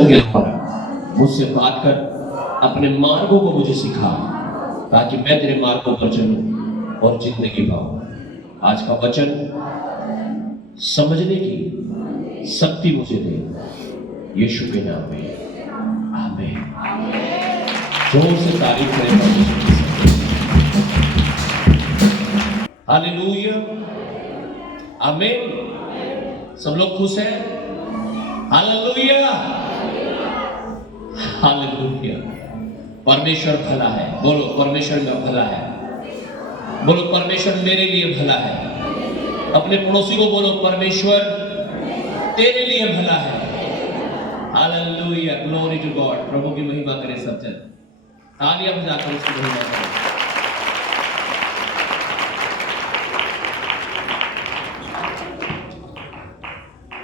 मुझसे बात कर, अपने मार्गों को मुझे सिखा, ताकि मैं तेरे मार्गों पर चलूं और जिंदगी पाऊं। आज का वचन समझने की शक्ति मुझे दे, यीशु के नाम में आमीन। जोर से तारीफ करें। हालेलुया, आमीन। सब लोग खुश हैं? Hallelujah, hallelujah. परमेश्वर भला है। बोलो, परमेश्वर का भला है। बोलो, परमेश्वर मेरे लिए भला है। अपने पड़ोसी को बोलो, परमेश्वर तेरे लिए भला है। Hallelujah, glory to God. प्रभु की महिमा करें सब जन। तालियां बजाकर उसकी महिमा करें।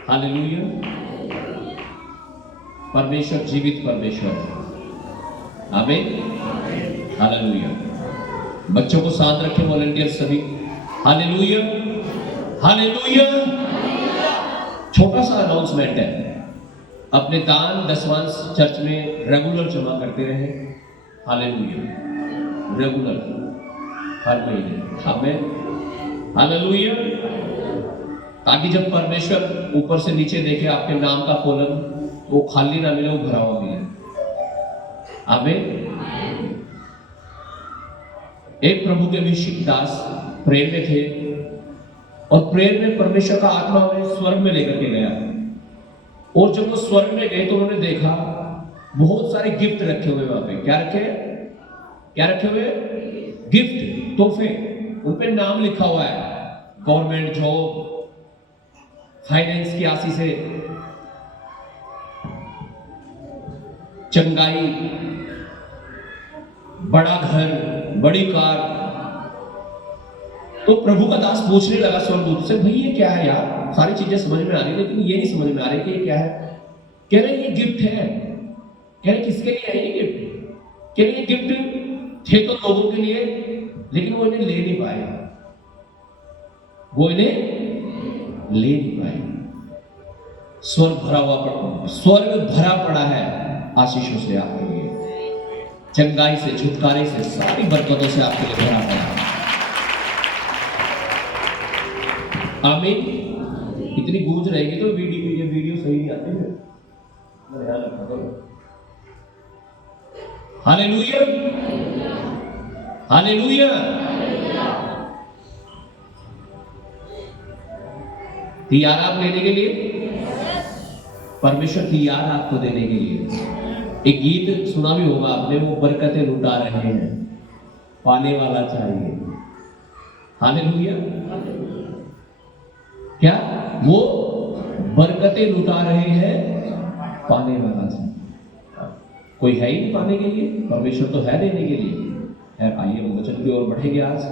हालेलुया। परमेश्वर जीवित परमेश्वर। आमीन, हालेलुया। बच्चों को साथ रखें, वॉलंटियर सभी। Hallelujah, hallelujah. छोटा सा अनाउंसमेंट है, अपने दान दशमांश चर्च में रेगुलर जमा करते रहे। हालेलुया, रेगुलर, हर महीने। आमीन, हालेलुया। ताकि जब परमेश्वर ऊपर से नीचे देखे आपके नाम का कॉलम, वो खाली ना मिले, वो भरा हुआ मिले। आमीन। एक प्रभु के अभिषिक्त दास प्रेयर में थे, और प्रेयर में परमेश्वर का आत्मा उन्हें स्वर्ग में लेकर के गया। और जब वो स्वर्ग में गए तो उन्होंने देखा बहुत सारे गिफ्ट रखे हुए वहां पे। क्या रखे? क्या रखे हुए? गिफ्ट, तोहफे। उन पे नाम लिखा हुआ है, गवर्नमेंट जॉब, फाइनेंस की आशीष, चंगाई, बड़ा घर, बड़ी कार। तो प्रभु का दास पूछने लगा स्वर्गदूत से, भाई ये क्या है यार? सारी चीजें समझ में आ रही, लेकिन ये नहीं समझ में आ रही कि ये क्या है। कह रहे ये गिफ्ट है। कह रहे किसके लिए है ये गिफ्ट? कह रहे ये गिफ्ट थे तो लोगों के लिए, लेकिन वो इन्हें ले नहीं पाए। वो इन्हें ले नहीं पाए। स्वर्ग भरा पड़ा है आशीषों से आपके लिए, चंगाई से, छुटकारे से, सारी बरकतों से आपके लिए भरा पड़ा है। आमीन। इतनी गूंज रहेगी तो ये वीडियो सही नहीं आती है। ध्यान रखना करो। Hallelujah, hallelujah. तैयार आप लेने के लिए? परमेश्वर तैयार आपको देने के लिए। एक गीत सुना भी होगा आपने, वो बरकतें लुटा रहे हैं, पाने वाला चाहिए। हालेलुया। क्या? वो बरकतें लुटा रहे हैं, पाने वाला चाहिए। कोई है ही नहीं पाने के लिए, परमेश्वर तो है देने के लिए। आइए हम वचन की ओर बढ़ेंगे आज।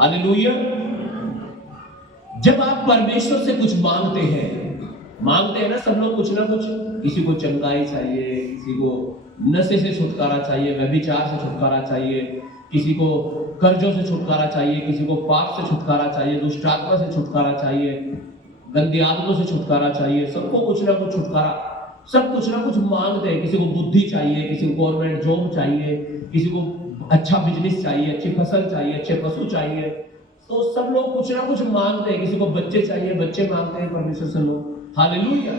हालेलुया। जब आप परमेश्वर से कुछ मांगते हैं ना, सब लोग कुछ ना कुछ, किसी को चंगाई चाहिए, किसी को नशे से छुटकारा चाहिए, व्यभिचार से छुटकारा चाहिए, किसी को कर्जों से छुटकारा चाहिए, किसी को पाप से छुटकारा चाहिए, दुष्टात्मा से छुटकारा चाहिए, गंदी आदतों से छुटकारा चाहिए। सबको कुछ ना कुछ छुटकारा, सब कुछ ना कुछ मांगते हैं। किसी को बुद्धि चाहिए, किसी को गवर्नमेंट जॉब चाहिए, किसी को अच्छा बिजनेस चाहिए, अच्छी फसल चाहिए, अच्छे पशु चाहिए। तो सब लोग कुछ ना कुछ मांगते हैं। किसी को बच्चे चाहिए, बच्चे मांगते हैं परमेश्वर से लोग। हालेलुया।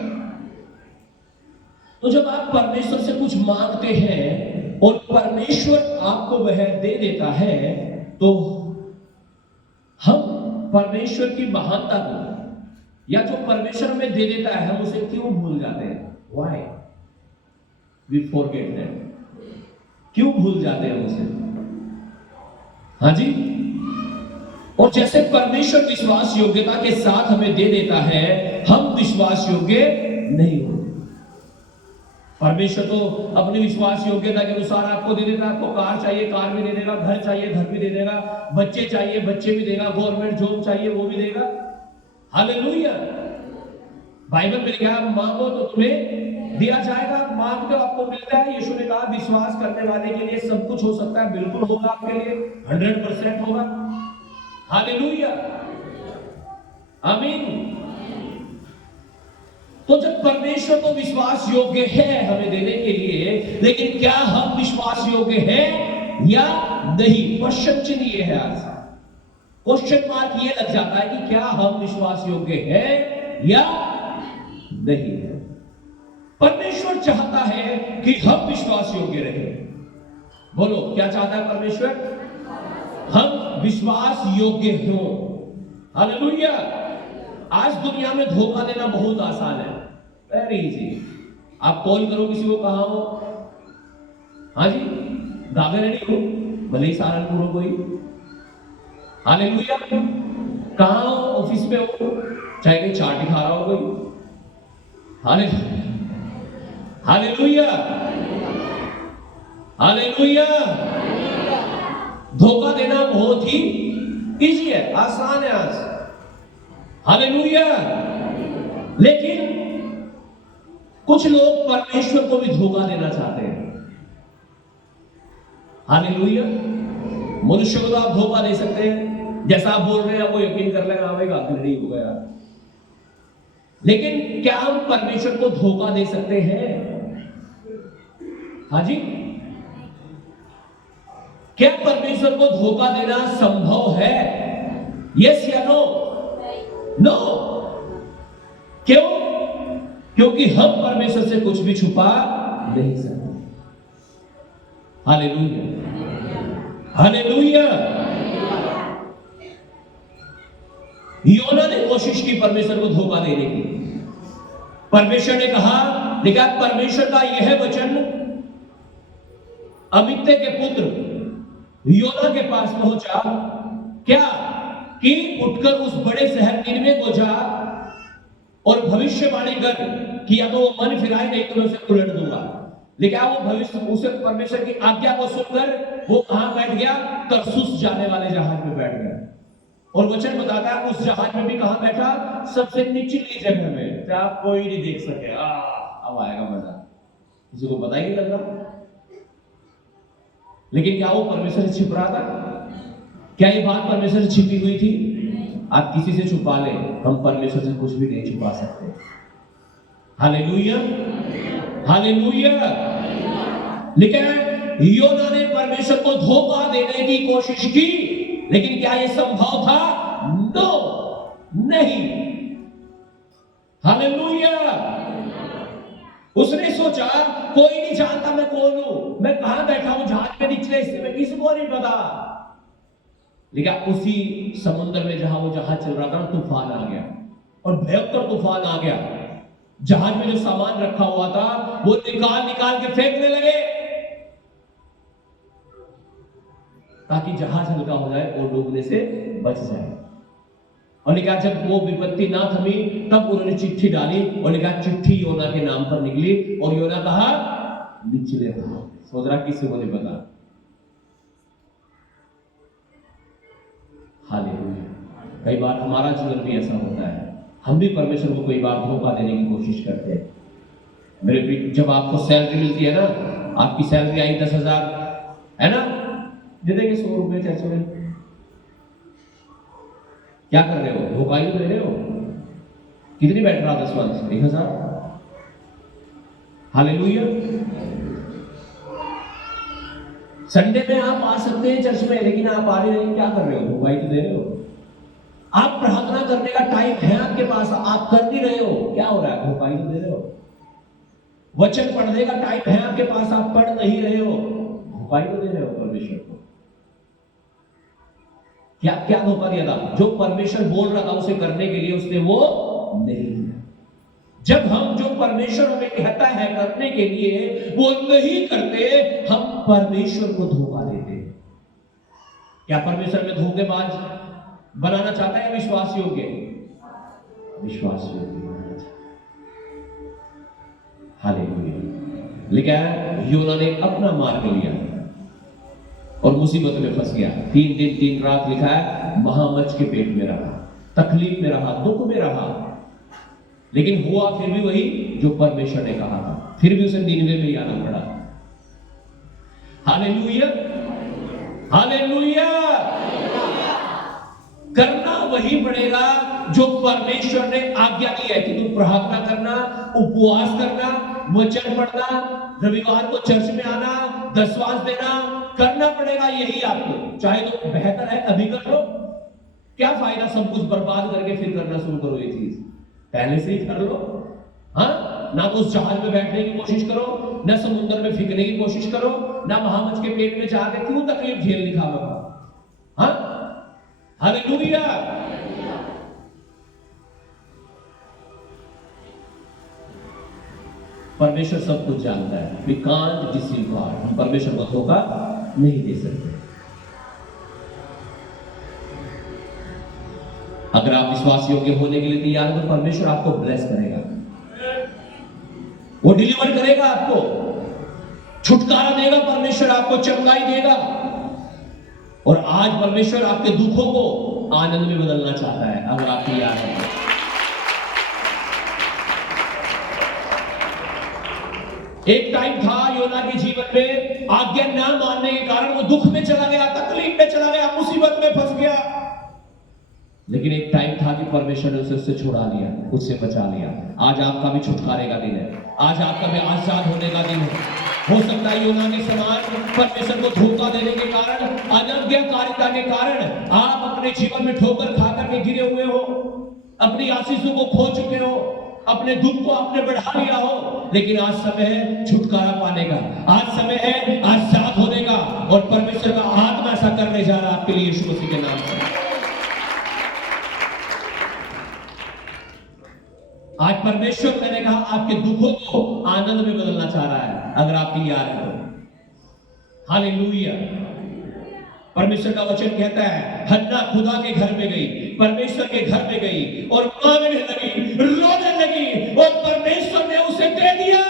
तो जब आप परमेश्वर से कुछ मांगते हैं और परमेश्वर आपको वह दे देता है, तो हम परमेश्वर की महानता को, या जो परमेश्वर हमें दे देता है, हम उसे क्यों भूल जाते हैं? Why we forget that? क्यों भूल जाते हैं उसे? हाँ जी। और जैसे परमेश्वर विश्वास योग्यता के साथ हमें दे देता है, हम विश्वास योग्य नहीं होते। परमेश्वर तो अपनी विश्वास योग्यता के अनुसार आपको दे देगा। आपको कार चाहिए, कार भी दे देगा, घर चाहिए, घर भी दे देगा, बच्चे चाहिए, बच्चे भी देगा, गवर्नमेंट जॉब चाहिए, वो भी देगा। हालेलुया। बाइबल में लिखा है, मांगो तो तुम्हें दिया जाएगा, मांगते हो आपको मिलता है। यीशु ने कहा विश्वास करने वाले के लिए सब कुछ हो सकता है। बिल्कुल होगा आपके लिए, 100% होगा। हालेलुया, आमीन। तो जब परमेश्वर तो विश्वास योग्य है हमें देने के लिए, लेकिन क्या हम विश्वास योग्य हैं या नहीं? क्वेश्चन चिन्ह ये है, आज क्वेश्चन मार्क ये लग जाता है कि क्या हम विश्वास योग्य हैं या नहीं। परमेश्वर चाहता है कि हम विश्वास योग्य रहें। बोलो, क्या चाहता है परमेश्वर? हम विश्वास योग्य हों। हालेलुया। आज दुनिया में धोखा देना बहुत आसान है, वेरी इजी। आप कॉल करो किसी को, कहां हो? हाँ जी, दावे रेडी हो, भले ही सहारनपुर हो कोई। हालेलुया। कहां हो? ऑफिस में हो, चाहे कहीं चाट खा रहा हो कोई। Hallelujah, hallelujah. धोखा देना बहुत ही इजी है, आसान है आज। हालेलुया। लेकिन कुछ लोग परमेश्वर को भी धोखा देना चाहते हैं। हालेलुया। मनुष्य को तो आप धोखा दे सकते हैं, जैसा आप बोल रहे हैं वो यकीन कर लेगा, भाई गाड़ी हो गया। लेकिन क्या हम परमेश्वर को धोखा दे सकते हैं? हाँ जी। क्या परमेश्वर को धोखा देना संभव है? यस या नो? नो। क्यों? क्योंकि हम परमेश्वर से कुछ भी छुपा नहीं सकते। Hallelujah, hallelujah. योना ने कोशिश की परमेश्वर को धोखा देने की। परमेश्वर ने कहा, देखा, परमेश्वर का यह वचन अमित्य के पुत्र योना के पास पहुंचा, क्या कि उठकर उस बड़े शहर निनवे को जा और भविष्यवाणी कर कि या तो वो मन फिराए, नहीं तो मैं उसे उलट दूंगा। लेकिन वो भविष्य, उसे परमेश्वर की आज्ञा को सुनकर वो कहां बैठ गया? तरसुस जाने वाले जहाज में बैठ गया। और वचन बताता है उस जहाज में भी कहां बैठा? सबसे निचली जगह में, जहां कोई नहीं देख सके। अब आएगा मजा, किसी को पता ही नहीं लग रहा। लेकिन क्या वो परमेश्वर से छिप रहा था? क्या ये बात परमेश्वर से छिपी हुई थी? आप किसी से छुपा ले, हम परमेश्वर से कुछ भी नहीं छुपा सकते। Hallelujah, hallelujah. लेकिन योना ने परमेश्वर को धोखा देने की कोशिश की, लेकिन क्या यह संभव था? नो, नहीं। हालेलुया। उसने सोचा कोई नहीं जानता मैं कौन हूं, मैं कहां बैठा हूं जहाज में निचले हिस्से में, किसको नहीं पता। लेकिन उसी समुद्र में जहां वो जहाज चल रहा था, तूफान आ गया और भयंकर तूफान आ गया। जहाज में जो सामान रखा हुआ था वो निकाल निकाल के फेंकने लगे ताकि जहाज हल्का हो जाए और डूबने से बच जाए। और लिखा जब वो विपत्ति ना थमी तब उन्होंने चिट्ठी डाली और लिखा चिट्ठी योना के नाम पर निकली और योना कहा निचले रहो। सोच रहा किसी को नहीं पता। हालेलुया। कई बार हमारा जीवन भी ऐसा होता है, हम भी परमेश्वर को कई बार धोखा देने की कोशिश करते हैं। मेरे भी, जब आपको सैलरी मिलती है ना, आपकी सैलरी आई 10,000 है ना, दे देंगे 100 रुपए 400 रुपए, क्या कर रहे हो? धोखा ही दे रहे हो। कितनी बैठ रहा 10 मंथ? 1,000। हालेलुया। संडे में आप आ सकते हैं चर्च में, लेकिन आप आ रहे नहीं, क्या कर रहे हो? धोखा ही तो दे रहे हो। आप प्रार्थना करने का टाइम है आपके पास, आप कर नहीं रहे हो, क्या हो रहा है? धोखा ही तो दे रहे हो। वचन पढ़ने का टाइम है आपके पास, आप पढ़ नहीं रहे हो, धोखा ही तो दे रहे हो परमेश्वर को। क्या क्या धोखा दिया था? जो परमेश्वर बोल रहा था उसे करने के लिए उसने वो नहीं किया। जब हम जो परमेश्वर हमें कहता है करने के लिए वो नहीं करते, हम परमेश्वर को धोखा देते हैं। क्या परमेश्वर में धोखेबाज बनाना चाहता है? विश्वास योग्य, विश्वास योग्य बनाना चाहता है। हालेलुया। लेकिन योना ने अपना मार्ग लिया और मुसीबत में फंस गया। 3 दिन 3 रात लिखा है, महामच्छ के पेट में रहा, तकलीफ में रहा, दुख में रहा, लेकिन हुआ फिर भी वही जो परमेश्वर ने कहा था। फिर भी उसे निनवे में ही आना पड़ा। Hallelujah, hallelujah. करना वही पड़ेगा जो परमेश्वर ने आज्ञा दी है कि तुम प्रार्थना करना, उपवास करना, वचन पढ़ना, रविवार को चर्च में आना, दशवांश देना, करना पड़ेगा यही आपको। चाहे तो बेहतर है अभी कर लो, क्या फायदा सब कुछ बर्बाद करके फिर करना शुरू करो ये चीज, पहले से ही कर लो। हाँ, ना तो उस जहाज में बैठने की कोशिश करो, ना समुद्र में फिकने की कोशिश करो, ना महामच के पेट में जाके क्यों तकलीफ झेल लिखा। हाँ, हालेलुया। परमेश्वर सब कुछ जानता है। We can't deceive God। हम परमेश्वर को धोखा नहीं दे सकते। अगर आप विश्वास योग्य होने के लिए तैयार हो तो परमेश्वर आपको ब्लेस करेगा, वो डिलीवर करेगा, आपको छुटकारा देगा, परमेश्वर आपको चंगाई देगा। और आज परमेश्वर आपके दुखों को आनंद में बदलना चाहता है, अगर आप तैयार हैं। एक टाइम था योना के जीवन में, आज्ञा ना मानने के कारण वो दुख में चला गया, तकलीफ में चला गया, मुसीबत में फंस गया। लेकिन एक टाइम था कि परमेश्वर ने उसे उससे छुड़ा लिया, उससे बचा लिया। आज आपका भी छुटकारे का दिन है, आज आपका भी आजाद होने का दिन है। हो सकता है योना के समान परमेश्वर को धोखा देने के कारण, अनज्ञाकारिता के कारण आप अपने जीवन में ठोकर खाकर के गिरे हुए हो, अपनी आशीषों को खो चुके हो, अपने दुख को आपने बढ़ा लिया हो। लेकिन आज समय है छुटकारा पाने का, आज समय है आजाद होने का, और परमेश्वर का आत्मा ऐसा करने जा रहा है आपके लिए यीशु मसीह के नाम से। आज परमेश्वर, मैंने कहा, आपके दुखों को आनंद में बदलना चाह रहा है, अगर आप तैयार हैं तो। हालेलुया। परमेश्वर का वचन कहता है, हन्ना खुदा के घर में गई, परमेश्वर के घर में गई और मांगने लगी, रोने लगी, और परमेश्वर ने उसे दे दिया।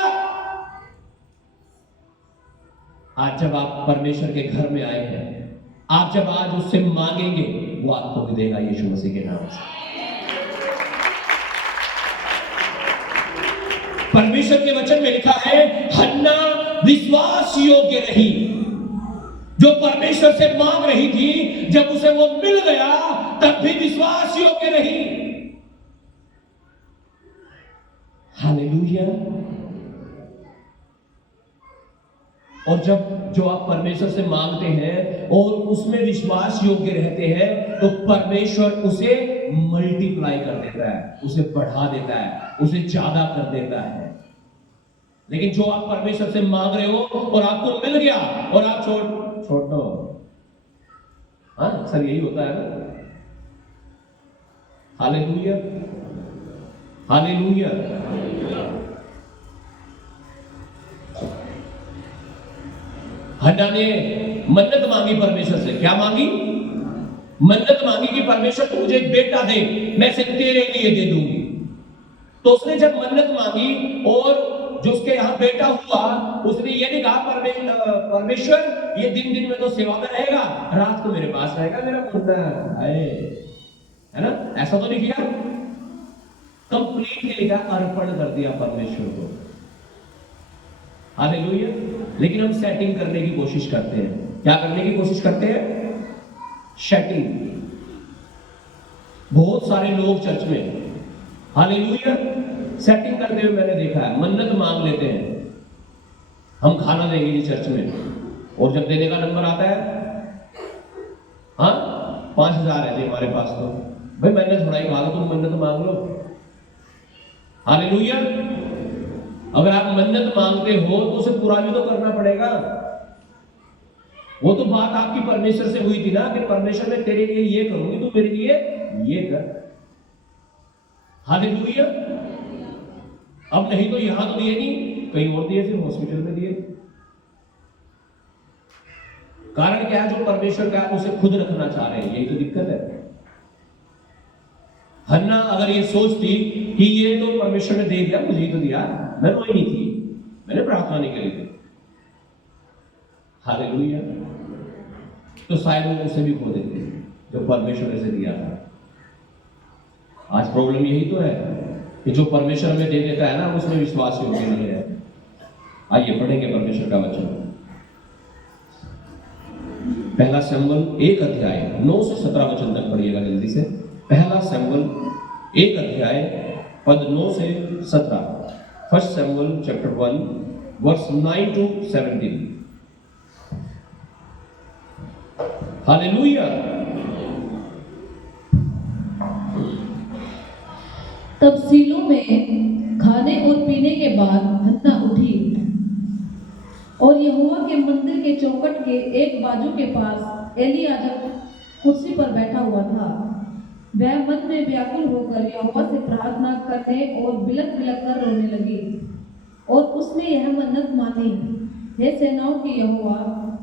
आज जब आप परमेश्वर के घर में आए हैं, आप जब आज उससे मांगेंगे, वो आपको भी देगा यीशु मसीह के नाम से। परमेश्वर के वचन में लिखा है, हन्ना विश्वास योग्य रही। जो परमेश्वर से मांग रही थी, जब उसे वो मिल गया, तब भी विश्वास योग्य रही। हालेलुया। और जब जो आप परमेश्वर से मांगते हैं और उसमें विश्वास योग्य रहते हैं, तो परमेश्वर उसे मल्टीप्लाई कर देता है, उसे बढ़ा देता है, उसे ज्यादा कर देता है। लेकिन जो आप परमेश्वर से मांग रहे हो और आपको मिल गया और आप छोड़ दो, हाँ, अक्सर यही होता है ना। Hallelujah, hallelujah. हन्ना ने मन्नत मांगी परमेश्वर से। क्या मांगी? मन्नत मांगी कि परमेश्वर तू मुझे एक बेटा दे, मैं इसे तेरे लिए दे दूंगी। तो उसने जब मन्नत मांगी और जो उसके यहाँ बेटा हुआ, उसने ये नहीं कहा, परमेश्वर ये दिन में तो सेवा में रहेगा, रात को मेरे पास रहेगा मेरा मुन्ना, है ना, ऐसा तो नहीं किया। कंप्लीटली लिखा, अर्पण कर दिया परमेश्वर को। हालेलुया। लेकिन हम सेटिंग करने की कोशिश करते हैं। क्या करने की कोशिश करते हैं? सेटिंग। बहुत सारे लोग चर्च में, हालेलुया, सेटिंग करते हुए मैंने देखा है। मन्नत मांग लेते हैं, हम खाना देंगे जी चर्च में, और जब देने का नंबर आता है, हाँ 5,000 है जी हमारे पास, तो भाई मैंने थोड़ा ही कहा, तुम मन्नत मांग लो। हालेलुया। अगर आप मन्नत मांगते हो तो उसे पूरा भी तो करना पड़ेगा। वो तो बात आपकी परमेश्वर से हुई थी ना, कि परमेश्वर मैं तेरे लिए ये करूंगी, तो मेरे लिए ये कर। हालेलुया। अब नहीं तो यहां तो दिए नहीं, कहीं और दिए, फिर हॉस्पिटल में दिए। कारण क्या है? जो परमेश्वर का उसे खुद रखना चाह रहे हैं, यही तो दिक्कत है। हन्ना अगर ये सोचती कि ये तो परमेश्वर ने दे दिया, मुझे ही तो दिया, मैं रोई नहीं थी, मैंने प्रार्थना नहीं करी थी, हालेलुया, तो शायद वो उसे भी खो देते जो परमेश्वर ने से दिया था। आज प्रॉब्लम यही तो है कि जो परमेश्वर में दे देता है ना, उसमें विश्वास योग्य नहीं है। आइए पढ़ेंगे परमेश्वर का वचन। पहला शमूएल 1 अध्याय 9 से 17 वचन तक पढ़िएगा जल्दी से। पहला शमूएल 1 अध्याय पद 9 से 17। फर्स्ट शमूएल चैप्टर 1 वर्स 9 to 17। हालेलुया। तब सीलो में खाने और पीने के बाद हन्ना उठी और यहोवा के मंदिर के चौखट के एक बाजू के पास एली याजक कुर्सी पर बैठा हुआ था। वह मन में व्याकुल होकर यहोवा से प्रार्थना करने और बिलक बिलक कर रोने लगी और उसने यह मन्नत मानी, हे सेनाओं की यहोवा,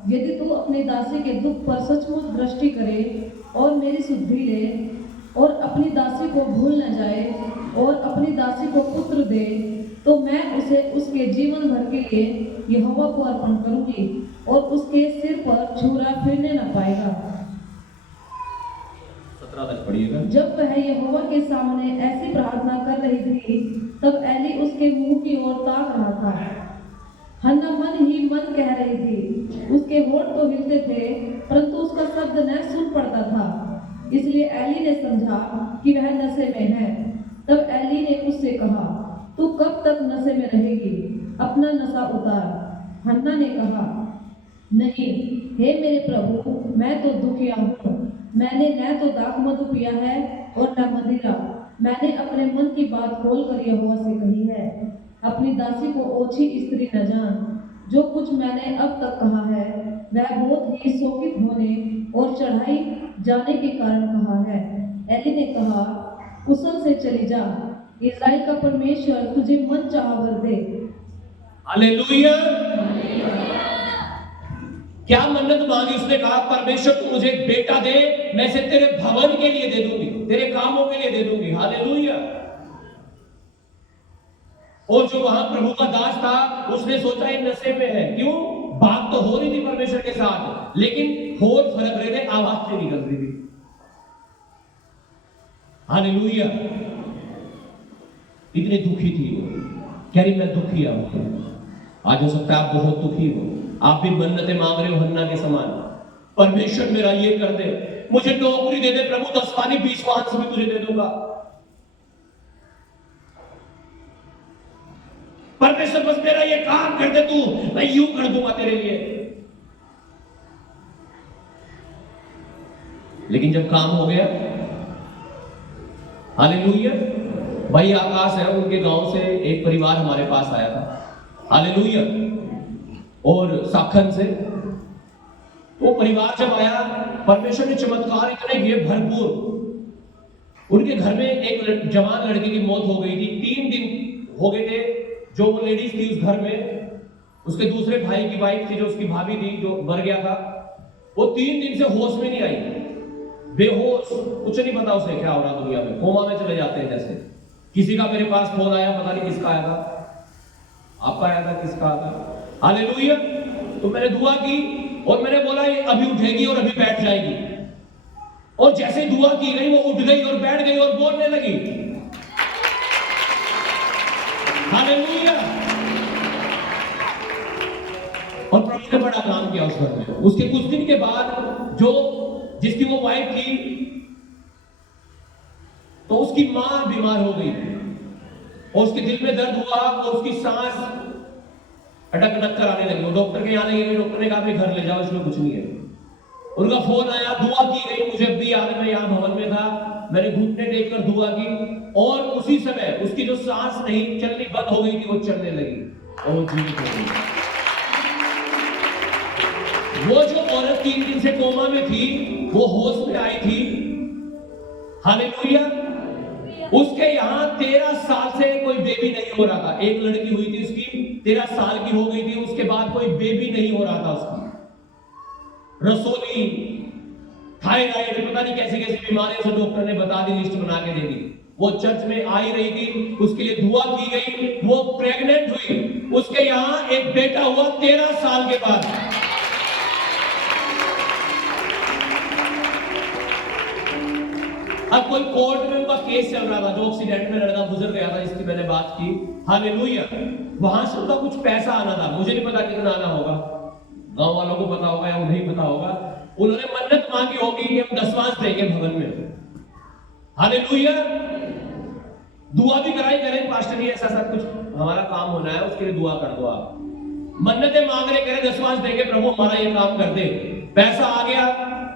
यदि तू अपने दासी के दुख पर सचमुच दृष्टि करे और मेरी सुधि ले और अपनी दासी को भूल न जाए और अपनी दासी को पुत्र दे, तो मैं उसे उसके जीवन भर के लिए यहोवा को अर्पण करूंगी और उसके सिर पर छुरा फिरने न पाएगा। 17 तक पढ़िएगा। जब वह यहोवा के सामने ऐसी प्रार्थना कर रही थी, तब एली उसके मुंह की ओर ताक रहा था। हन्ना मन ही मन कह रही थी, उसके होंठ तो हिलते थे परंतु उसका शब्द न सुन पड़ता था, इसलिए एली ने समझा कि वह नशे में है। तब एली ने उससे कहा, तू कब तक नशे में रहेगी? अपना नशा उतार। हन्ना ने कहा, नहीं, हे मेरे प्रभु, मैं तो दुखिया हूँ। मैंने न तो दाखमधु पिया है और न मदिरा। मैंने अपने मन की बात खोलकर यहोवा से कही है। अपनी दासी को ओछी स्त्री न जान। जो कुछ मैंने अब तक कहा है वह बहुत ही शोकित होने और चढ़ाई जाने के कारण कहा है। एली ने कहा, कुशल से चली जा, इस्राएल का परमेश्वर तुझे मन चाहा वर दे। हालेलुया। क्या मन्नत मांगी? उसने कहा, परमेश्वर तू मुझे एक बेटा दे, मैं इसे तेरे भवन के लिए दे दूंगी, तेरे कामों के लिए दे दूंगी। हालेलुया। और जो वहां प्रभु का दास था उसने सोचा ये नशे में है। क्यों? बात तो हो रही थी परमेश्वर के साथ, लेकिन होठ फरक रहे थे, आवाज से निकल रही थी। हालेलुया। इतनी दुखी थी वो, कह रही मैं दुखी हूं। आज हो सकता है आप बहुत दुखी हो, आप भी मन्नतें मांग रहे हो हन्ना के समान। परमेश्वर मेरा ये कर दे, मुझे नौकरी दे दे प्रभु, 10 वाली 20 वाहन भी तुझे दे दूंगा। परमेश्वर बस मेरा ये काम कर दे तू, मैं यूं कर दूंगा तेरे लिए। लेकिन जब काम हो गया, हालेलुया। भाई आकाश है, उनके गांव से एक परिवार हमारे पास आया था। हालेलुया। और साखन से वो परिवार जब आया, परमेश्वर ने चमत्कार इतने किए भरपूर। उनके घर में एक जवान लड़की की मौत हो गई थी। 3 दिन हो गए थे जो वो लेडीज थी उस घर में। उसके दूसरे भाई की वाइफ थी, जो उसकी भाभी थी, जो मर गया था, वो 3 दिन से होश में नहीं आई, बेहोश, कुछ नहीं पता उसे क्या हो रहा दुनिया में, कोमा में चले जाते हैं जैसे। किसी का मेरे पास फोन आया, पता नहीं किसका आया था, आपका आया था, किसका आया था। हालेलुया। तो मैंने दुआ की और मैंने बोला ये अभी उठेगी और अभी बैठ जाएगी। और जैसे दुआ की गई वो उठ गई और बैठ गई और बोलने लगी। हालेलुया। और प्रभु ने बड़ा काम किया उस घर में। उसके कुछ दिन के बाद जो जिसकी वो वाइफ थी, तो उसकी मां बीमार हो गई और उसके दिल में दर्द हुआ और उसकी सांस अटक अटक कर आने लगी। वो डॉक्टर के यहाँ गई, डॉक्टर ने कहा अपने घर ले जाओ, इसमें कुछ नहीं है। उनका फोन आया, दुआ की गई। मुझे भी याद है, मैं यहाँ भवन में था, मैंने घुटने टेक कर दुआ की और उसी समय उसकी जो सांस नहीं चलनी बंद हो गई थी, वो चलने लगी और जीवित हो गई। वो जो औरत 3 दिन से कोमा में थी, वो होश में आई थी। हालेलुया। उसके यहाँ 13 साल से कोई बेबी नहीं हो रहा था। एक लड़की हुई थी, उसकी 13 साल की हो गई थी, उसके बाद कोई बेबी नहीं हो रहा था उसकी। रसोली, थायराइड, पता नहीं कैसी कैसी बीमारियों से डॉक्टर ने बता दी, लिस्ट बना के दे दी। वो चर्च में आई रही थी, उसके लिए दुआ की गई, वो प्रेग्नेंट हुई, उसके यहाँ एक बेटा हुआ 13 साल के बाद। अब कोई कोर्ट में उनका केस चल रहा था, जो एक्सीडेंट में लड़का गुजर गया था, जिसकी मैंने बात की। हालेलुया। वहां से उनका कुछ पैसा आना था, मुझे नहीं पता कितना आना होगा, गांव वालों को पता होगा या नहीं पता होगा, उन्होंने मन्नत मांगी होगी कि हम दसवांश देंगे भवन में। हालेलुया। दुआ भी कराई, कह रहे पास्टर जी ऐसा सब कुछ हमारा काम होना है, उसके लिए दुआ कर दो आप। मन्नतें मांग रहे, कह रहे दसवांश देंगे प्रभु हमारा ये काम कर दे। पैसा आ गया,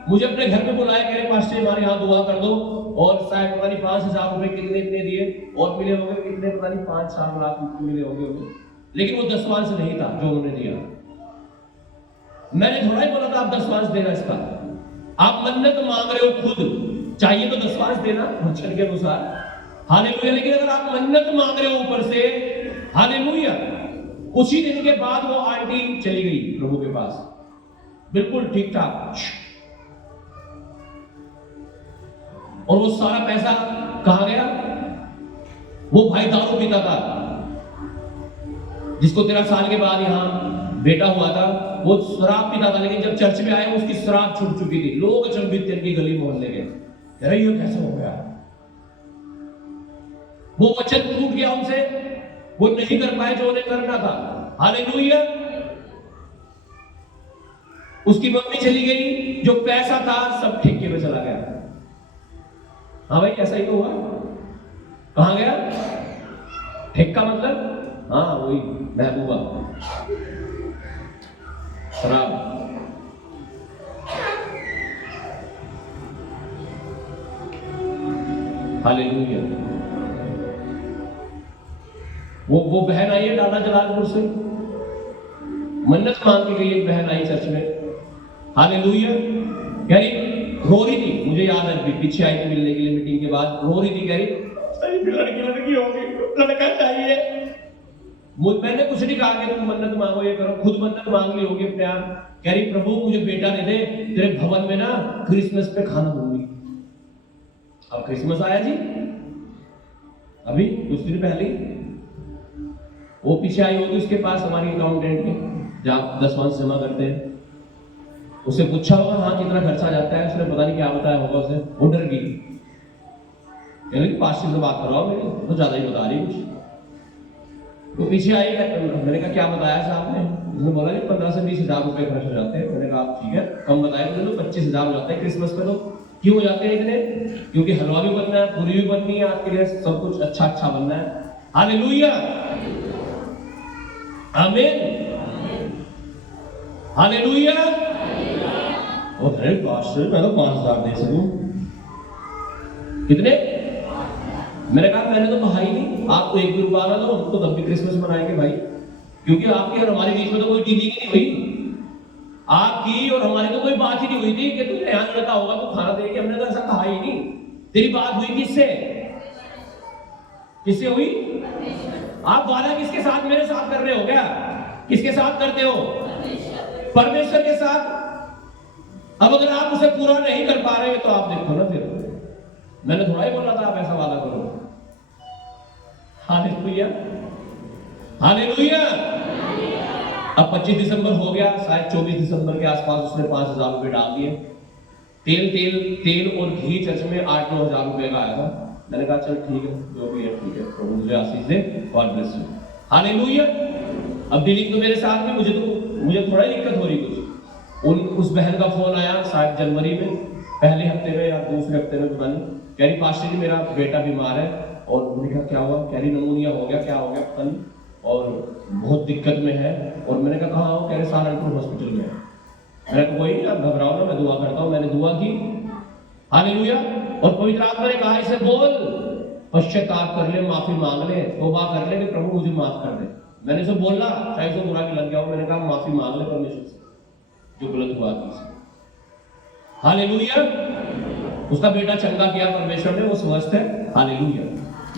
मुझे अपने घर में बुलाया, कह रहे पास्टर हमारे यहाँ दुआ कर दो, और शायद पता नहीं 5,000 रुपए कितने इतने दिए और मिले होंगे कितने, पता नहीं 5-7 लाख मिले होंगे, लेकिन वो दसवांश नहीं था जो उन्होंने दिया। मैंने थोड़ा ही बोला था आप दसवांश देना इसका। आप मन्नत मांग रहे हो, खुद चाहिए तो दसवांश देना वचन के अनुसार। हालेलुया। लेकिन अगर आप मन्नत मांग रहे हो ऊपर से, हालेलुया, उसी दिन के बाद वो आंटी चली गई प्रभु के पास, बिल्कुल ठीक ठाक, और वो सारा पैसा कहां गया? वो भाई दारू पीता था, जिसको 13 साल के बाद यहां बेटा हुआ था, वो शराब पीता था, लेकिन जब चर्च में आए उसकी शराब छूट चुकी थी। लोग अचंभित थे की गली मोहल्ले के, अरे ये कैसे हो गया? वो वचन टूट गया उनसे, वो नहीं कर पाए जो उन्हें करना था। हालेलुया। उसकी मम्मी चली गई, जो पैसा था सब ठेके में चला गया। हाँ भाई ऐसा ही तो हुआ। कहां गया? ठेका मतलब हाँ वही महबूबा, शराब। हालेलुया। वो बहन आई है टाटा जलालपुर से, मन्नत मांग के गई एक बहन आई चर्च में। हालेलुया। कह रही, रो रही थी, मुझे याद है पीछे आई थी मिलने के लिए मीटिंग के बाद, रो रही थी, कह रही लड़की होगी, लड़का चाहिए। मैंने कुछ नहीं कहा कि तुम मन्नत मांगो ये करो, खुद मन्नत मांग ली होगी अपने आप। कह रही प्रभु मुझे बेटा दे दे, तेरे भवन में ना क्रिसमस पे खाना दूंगी। अब क्रिसमस आया जी, अभी कुछ दिन पहले वो पीछे आई होगी उसके पास, हमारी अकाउंटेंट के, जहाँ दसवांश जमा करते हैं। उसे पूछा होगा हाँ कितना खर्चा जाता है, उसने पता नहीं क्या बताया होगा उसे, वो डर गई। कहने 500 से बात करवाओ मेरी, तो ज्यादा ही बता रही कुछ। वो पीछे आई, मैंने कहा क्या बताया साहब ने? उसने बोला कि 15 से 20 हजार रुपए खर्च हो जाते हैं। मैंने कहा ठीक है, कम बताए तो 25,000 हो जाते हैं क्रिसमस पे। तो क्यों हो जाते हैं इतने? क्योंकि हलवा भी बनना है, पूरी भी बननी है, आपके लिए सब कुछ अच्छा अच्छा बनना है। हालेलुया, आमीन, हालेलुया। और पास्टर मैं तो 5,000 दे सकूं, कितने? मैंने कहा मैंने तो कहा ही नहीं, आपको 1 भी रुपया ना दो, हम तो तब भी क्रिसमस मनाएंगे भाई, क्योंकि आपके और हमारे बीच में तो कोई डीलिंग नहीं हुई। आपकी और हमारी तो कोई बात ही नहीं हुई थी कि तू यहाँ लड़का होगा तो खाना देगी, हमने तो ऐसा कहा ही नहीं। तेरी बात हुई किससे? किससे हुई? आप वादा किसके साथ मेरे साथ कर रहे हो? क्या किसके साथ करते हो? परमेश्वर के साथ। अब अगर आप उसे पूरा नहीं कर पा रहे तो आप देखो ना, फिर मैंने थोड़ा ही बोला था आप ऐसा वादा करो। Hallelujah, hallelujah. अब 25 दिसंबर हो गया, शायद 24 दिसंबर के आसपास उसने 5,000 रुपए डाल दिए। तेल और घी चर्च में 8-9 हजार रुपए का आया था। मैंने कहा चल ठीक है, जो भी है ठीक है, तो मुझे आशीष दे, गॉड ब्लेस यू। हालेलुया। अब डीलिंग तो मेरे साथ में, मुझे थोड़ा ही दिक्कत हो रही कुछ। उस बहन का फोन आया शायद जनवरी में, पहले हफ्ते में या दूसरे हफ्ते में, पता नहीं। कह रही पास्टर जी मेरा बेटा बीमार है। और मैंने कहा क्या हुआ? कह रही नमूनिया हो गया, क्या हो गया पता नहीं, और बहुत दिक्कत में है। और मैंने कहा कहाँ हो? कह रहे सहारनपुर हॉस्पिटल में। मैंने कहा कोई नहीं, आप घबराओ ना, मैं दुआ करता हूँ। मैंने दुआ की, हालेलुया। और पवित्र आत्मा ने कहा इसे बोल, पश्चाताप कर ले, माफी मांग ले, तौबा कर ले कि प्रभु मुझे माफ कर दे। मैंने इसे बोला, चाहे इसे बुरा भी लग गया हो, मैंने कहा माफी मांग ले परमेश्वर से जो गलत हुआ था। हालेलुया। उसका बेटा चंगा किया परमेश्वर ने, वो स्वस्थ है। हालेलुया।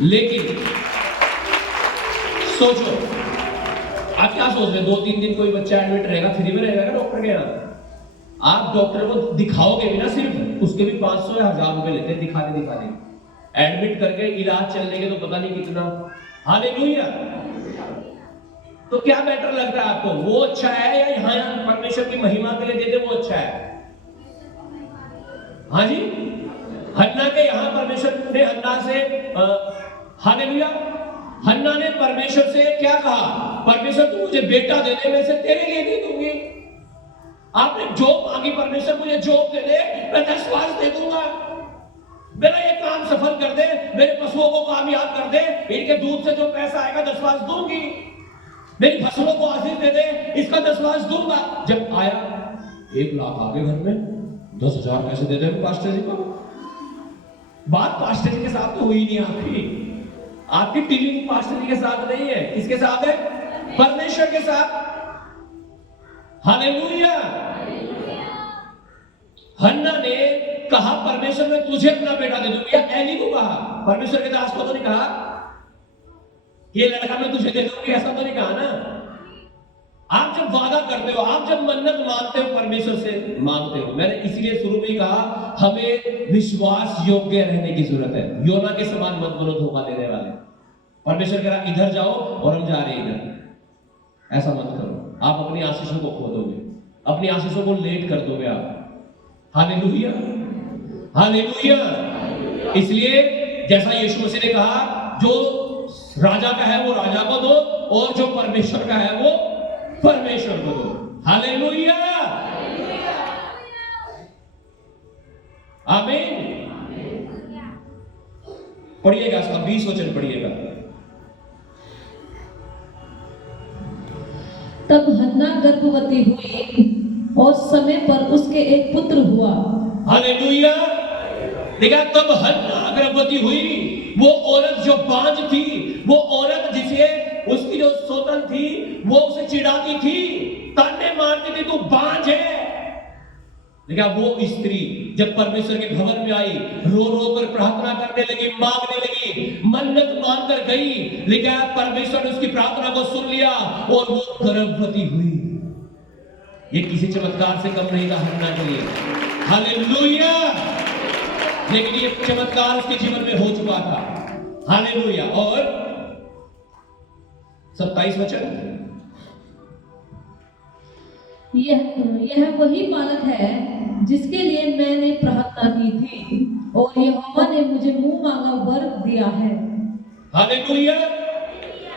लेकिन सोचो आप क्या सोच रहे, 2-3 दिन कोई बच्चा एडमिट रहेगा, फ्री में रहेगा डॉक्टर के यहाँ? आप डॉक्टर को दिखाओगे भी ना, सिर्फ उसके भी 500 या 1000 रुपए लेते हैं दिखाने। एडमिट करके इलाज चलने के तो पता नहीं कितना। हालेलुया। तो क्या बेटर लगता है आपको, वो अच्छा है या यहाँ परमेश्वर की महिमा के लिए दे दे वो अच्छा है? हाँ जी, हन्ना के यहाँ परमेश्वर ने हन्ना से हालेलुया, हन्ना ने परमेश्वर से क्या कहा? परमेश्वर तू मुझे बेटा दे दे, मैं से तेरे लिए दे दूंगी। आपने जॉब मांगी, परमेश्वर मुझे जॉब दे दे, मैं 10 वर्ष दे दूंगा, मेरा ये काम सफल कर दे, मेरे पशुओं को कामयाब कर दे, इनके दूध से जो पैसा आएगा 10 वर्ष दूंगी, मेरी फसलों को आशीष दे दे, इसका 10 वर्ष दूंगा। जब आया 1 लाख आ गए घर में, 10,000 कैसे दे दे पास्टर जी को? बात पास्टर जी के साथ तो हुई नहीं आपकी डीलिंग पास्टर जी के साथ नहीं है, किसके साथ है? परमेश्वर के साथ। हालेलुया। हन्ना ने कहा परमेश्वर मैं तुझे अपना बेटा दे दूंगी, या एली को कहा, परमेश्वर के दास को तो नहीं कहा ये लड़का मैं तुझे दे दूंगी, ऐसा तो नहीं कहा ना। आप जब वादा करते हो, आप जब मन्नत मानते हो, परमेश्वर से मांगते हो, मैंने इसलिए शुरू में ही कहा हमें विश्वास योग्य रहने की जरूरत है। योना के समान मत बनो धोखा देने वाले। परमेश्वर कह रहा इधर जाओ और हम जा रहे हैं इधर, ऐसा मत करो, आप अपनी आशीषों को खो दोगे, अपनी आशीषों को लेट कर दोगे आप। Hallelujah, hallelujah. इसलिए जैसा यीशु मसीह ने कहा जो राजा का है वो राजा को दो, और जो परमेश्वर का है वो परमेश्वर को दो। हालेलुया, आमीन। पढ़िएगा इसका 20 वचन पढ़िएगा। तब हन्ना गर्भवती हुई और समय पर उसके एक पुत्र हुआ। हालेलुया। देखा, तब हन्ना गर्भवती हुई। वो औरत जो बांझ थी, वो औरत जिसे उसकी जो सोतन थी वो उसे चिढ़ाती थी, ताने मारती थी, तू बांझ है। देखा, वो स्त्री जब परमेश्वर के भवन में आई, रो रो कर प्रार्थना करने लगी, मांगने लगी, मन्नत मांग कर गई, लेकिन परमेश्वर ने उसकी प्रार्थना को सुन लिया और वो गर्भवती हुई। ये किसी चमत्कार से कम नहीं था हन्ना के लिए। हालेलुया। लेकिन ये चमत्कार उसके जीवन में हो चुका था। हालेलुया। और 27 वचन, यह वही बालक है जिसके लिए मैंने प्रार्थना की थी, और यहोवा ने मुझे मुंह मांगा वर दिया है। हालेलुया।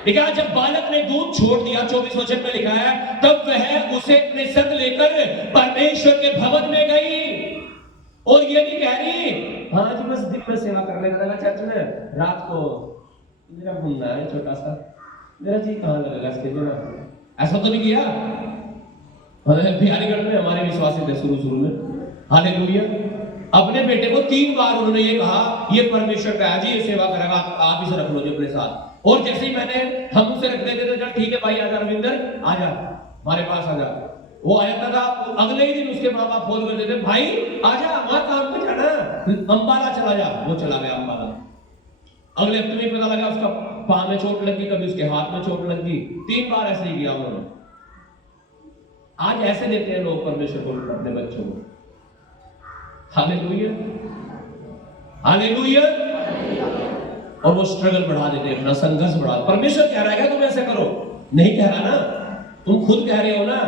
देखा, जब बालक ने दूध छोड़ दिया, 24 वचन में लिखा है, तब वह उसे अपने संग लेकर परमेश्वर के भवन में गई, और ये भी कह रही, हाँ जी बस दिन में सेवा कर लेगा चर्च में, रात को मेरा मुन्ना है छोटा सा, मेरा जी कहाँ लगेगा इसके लिए ना, ऐसा तो नहीं किया। बिहारीगढ़ में हमारे विश्वासी थे शुरू में। हालेलुया। अपने बेटे को 3 बार उन्होंने ये कहा ये परमेश्वर का है जी, ये सेवा करेगा, आप इसे रख लो जी अपने साथ। और जैसे ही मैंने हम उसे रख देते थे, ठीक है भाई आजा रविंदर, आजा हमारे पास आजा, वो आ जाता था। अगले ही दिन उसके माँ बाप फोन कर देते, भाई आजा वहां काम पे जाना, अंबाला चला जा। वो चला गया अंबाला। अगले हफ्ते में पता लगा उसका पांव में चोट लगी, कभी उसके हाथ में चोट लगी, 3 बार ऐसे ही किया उन्होंने। आज ऐसे देते हैं लोग परमेश्वर को अपने बच्चों को। Hallelujah, hallelujah. और वो स्ट्रगल बढ़ा देते हैं, अपना संघर्ष बढ़ा। परमेश्वर कह रहा है तुम ऐसे करो, नहीं कह रहा ना, तुम खुद कह रहे हो ना,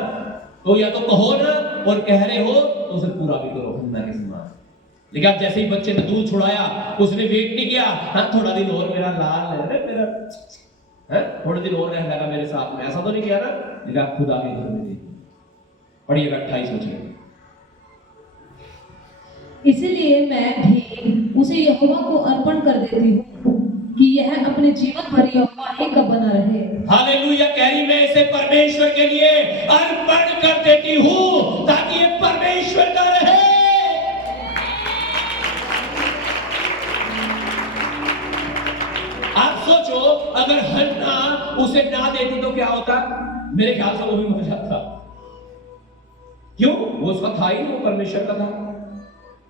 तो या तो कहो ना, और कह रहे हो तो उसे पूरा भी करो हन्ना के समान। लेकिन आप जैसे ही बच्चे ने दूध छुड़ाया, उसने वेट नहीं किया, हाँ थोड़ा दिन और मेरा लाल है मेरा, थोड़े दिन और रहने लगा मेरे साथ में, ऐसा तो नहीं किया ना। लेकिन आप खुद आगे घर में देखिए, पढ़िएगा 28 वचन। इसलिए मैं भी उसे यहोवा को अर्पण कर देती हूँ कि यह अपने जीवन भर यहोवा ही का बना रहे। हालेलुया। कह रही मैं इसे परमेश्वर के लिए अर्पण कर देती हूँ ताकि ये परमेश्वर का रहे। आप सोचो अगर हन्ना उसे ना देती तो क्या होता? मेरे ख्याल से वो भी मर जाता। क्यों? वो उसका था ही, वो परमेश्वर का था।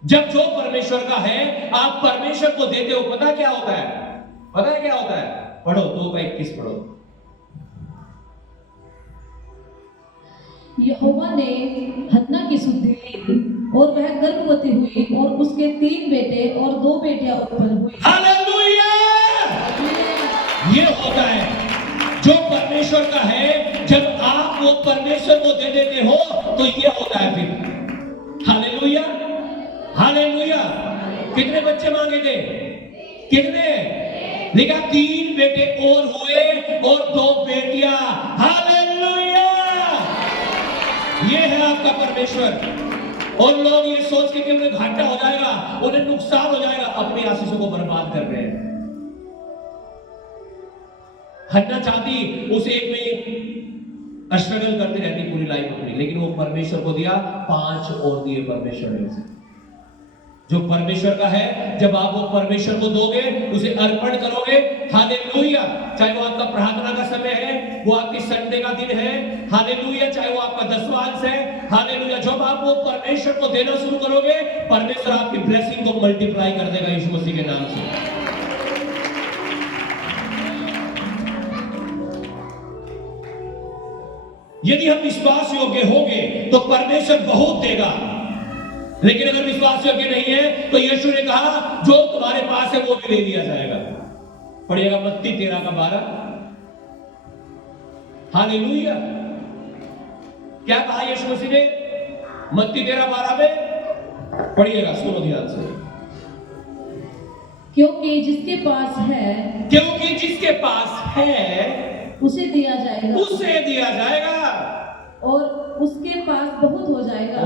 जब जो परमेश्वर का है आप परमेश्वर को देते हो, पता क्या होता है? पता है क्या होता है? पढ़ो 2:21 पढ़ो। यहोवा ने हन्ना की सुधि ली और वह गर्भवती हुई और उसके 3 बेटे और 2 बेटियां उत्पन्न हुई। हालेलुया। ये होता है जो परमेश्वर का है, जब आप वो परमेश्वर को दे देते हो तो ये होता है फिर। Hallelujah, hallelujah. कितने बच्चे मांगे थे? कितने? देखा 3 बेटे और हुए और 2 बेटियां। हालेलुया। ये है आपका परमेश्वर। और लोग ये सोच के कि उन्हें घाटा हो जाएगा, उन्हें नुकसान हो जाएगा, अपनी आशीषों को बर्बाद कर रहे हैं। हन्ना चाहती उस एक में स्ट्रगल करती रहती पूरी लाइफ अपनी, लेकिन वो परमेश्वर को दिया, 5 और दिए परमेश्वर ने उसे। जो परमेश्वर का है, जब आप वो परमेश्वर को दोगे, उसे अर्पण करोगे, हालेलुया, चाहे वो आपका प्रार्थना का समय है, वो आपकी संडे का दिन है, हालेलुया, चाहे वो आपका दशवांश है, हालेलुया, जब आप वो परमेश्वर को देना शुरू करोगे, परमेश्वर आपकी ब्लेसिंग को मल्टीप्लाई कर देगा यीशु मसीह के नाम से। यदि हम विश्वास योग्य होंगे तो परमेश्वर बहुत देगा, लेकिन अगर विश्वास योग्य नहीं है तो यीशु ने कहा जो तुम्हारे पास है वो भी ले लिया जाएगा। पढ़िएगा मत्ती 13:12। हालेलुया, क्या कहा यीशु मसीह ने मत्ती 13:12 में? पढ़िएगा, सुनो ध्यान से। क्योंकि जिसके पास है उसे दिया जाएगा और उसके पास बहुत हो जाएगा,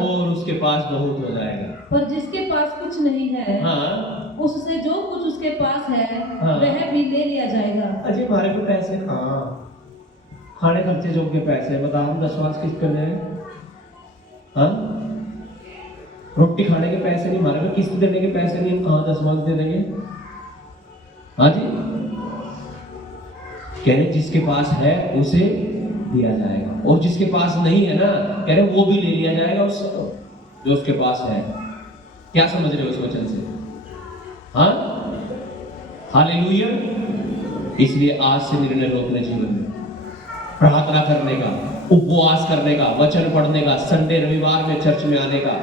पर जिसके पास कुछ नहीं है, हाँ, उससे जो कुछ उसके पास है, हाँ, वह भी ले लिया जाएगा। अजय हमारे को पैसे कहाँ, खाने खर्चे जो के पैसे, बता हम दशवांश किस कर रहे हैं? हाँ, रोटी खाने के पैसे नहीं, हमारे को किस्त देने के पैसे नहीं, हम कहाँ दशवांश दे देंगे? हाँ जी, कह रहे जिसके पास है उसे दिया जाएगा, और जिसके पास नहीं है ना, कह रहे वो भी ले लिया जाएगा उससे, जो उसके पास है। क्या समझ रहे हो इस वचन से? हाँ, हालेलुया। इसलिए आज से निर्णय लो अपने जीवन में, प्रार्थना करने का, उपवास करने का, वचन पढ़ने का, संडे रविवार में चर्च में आने का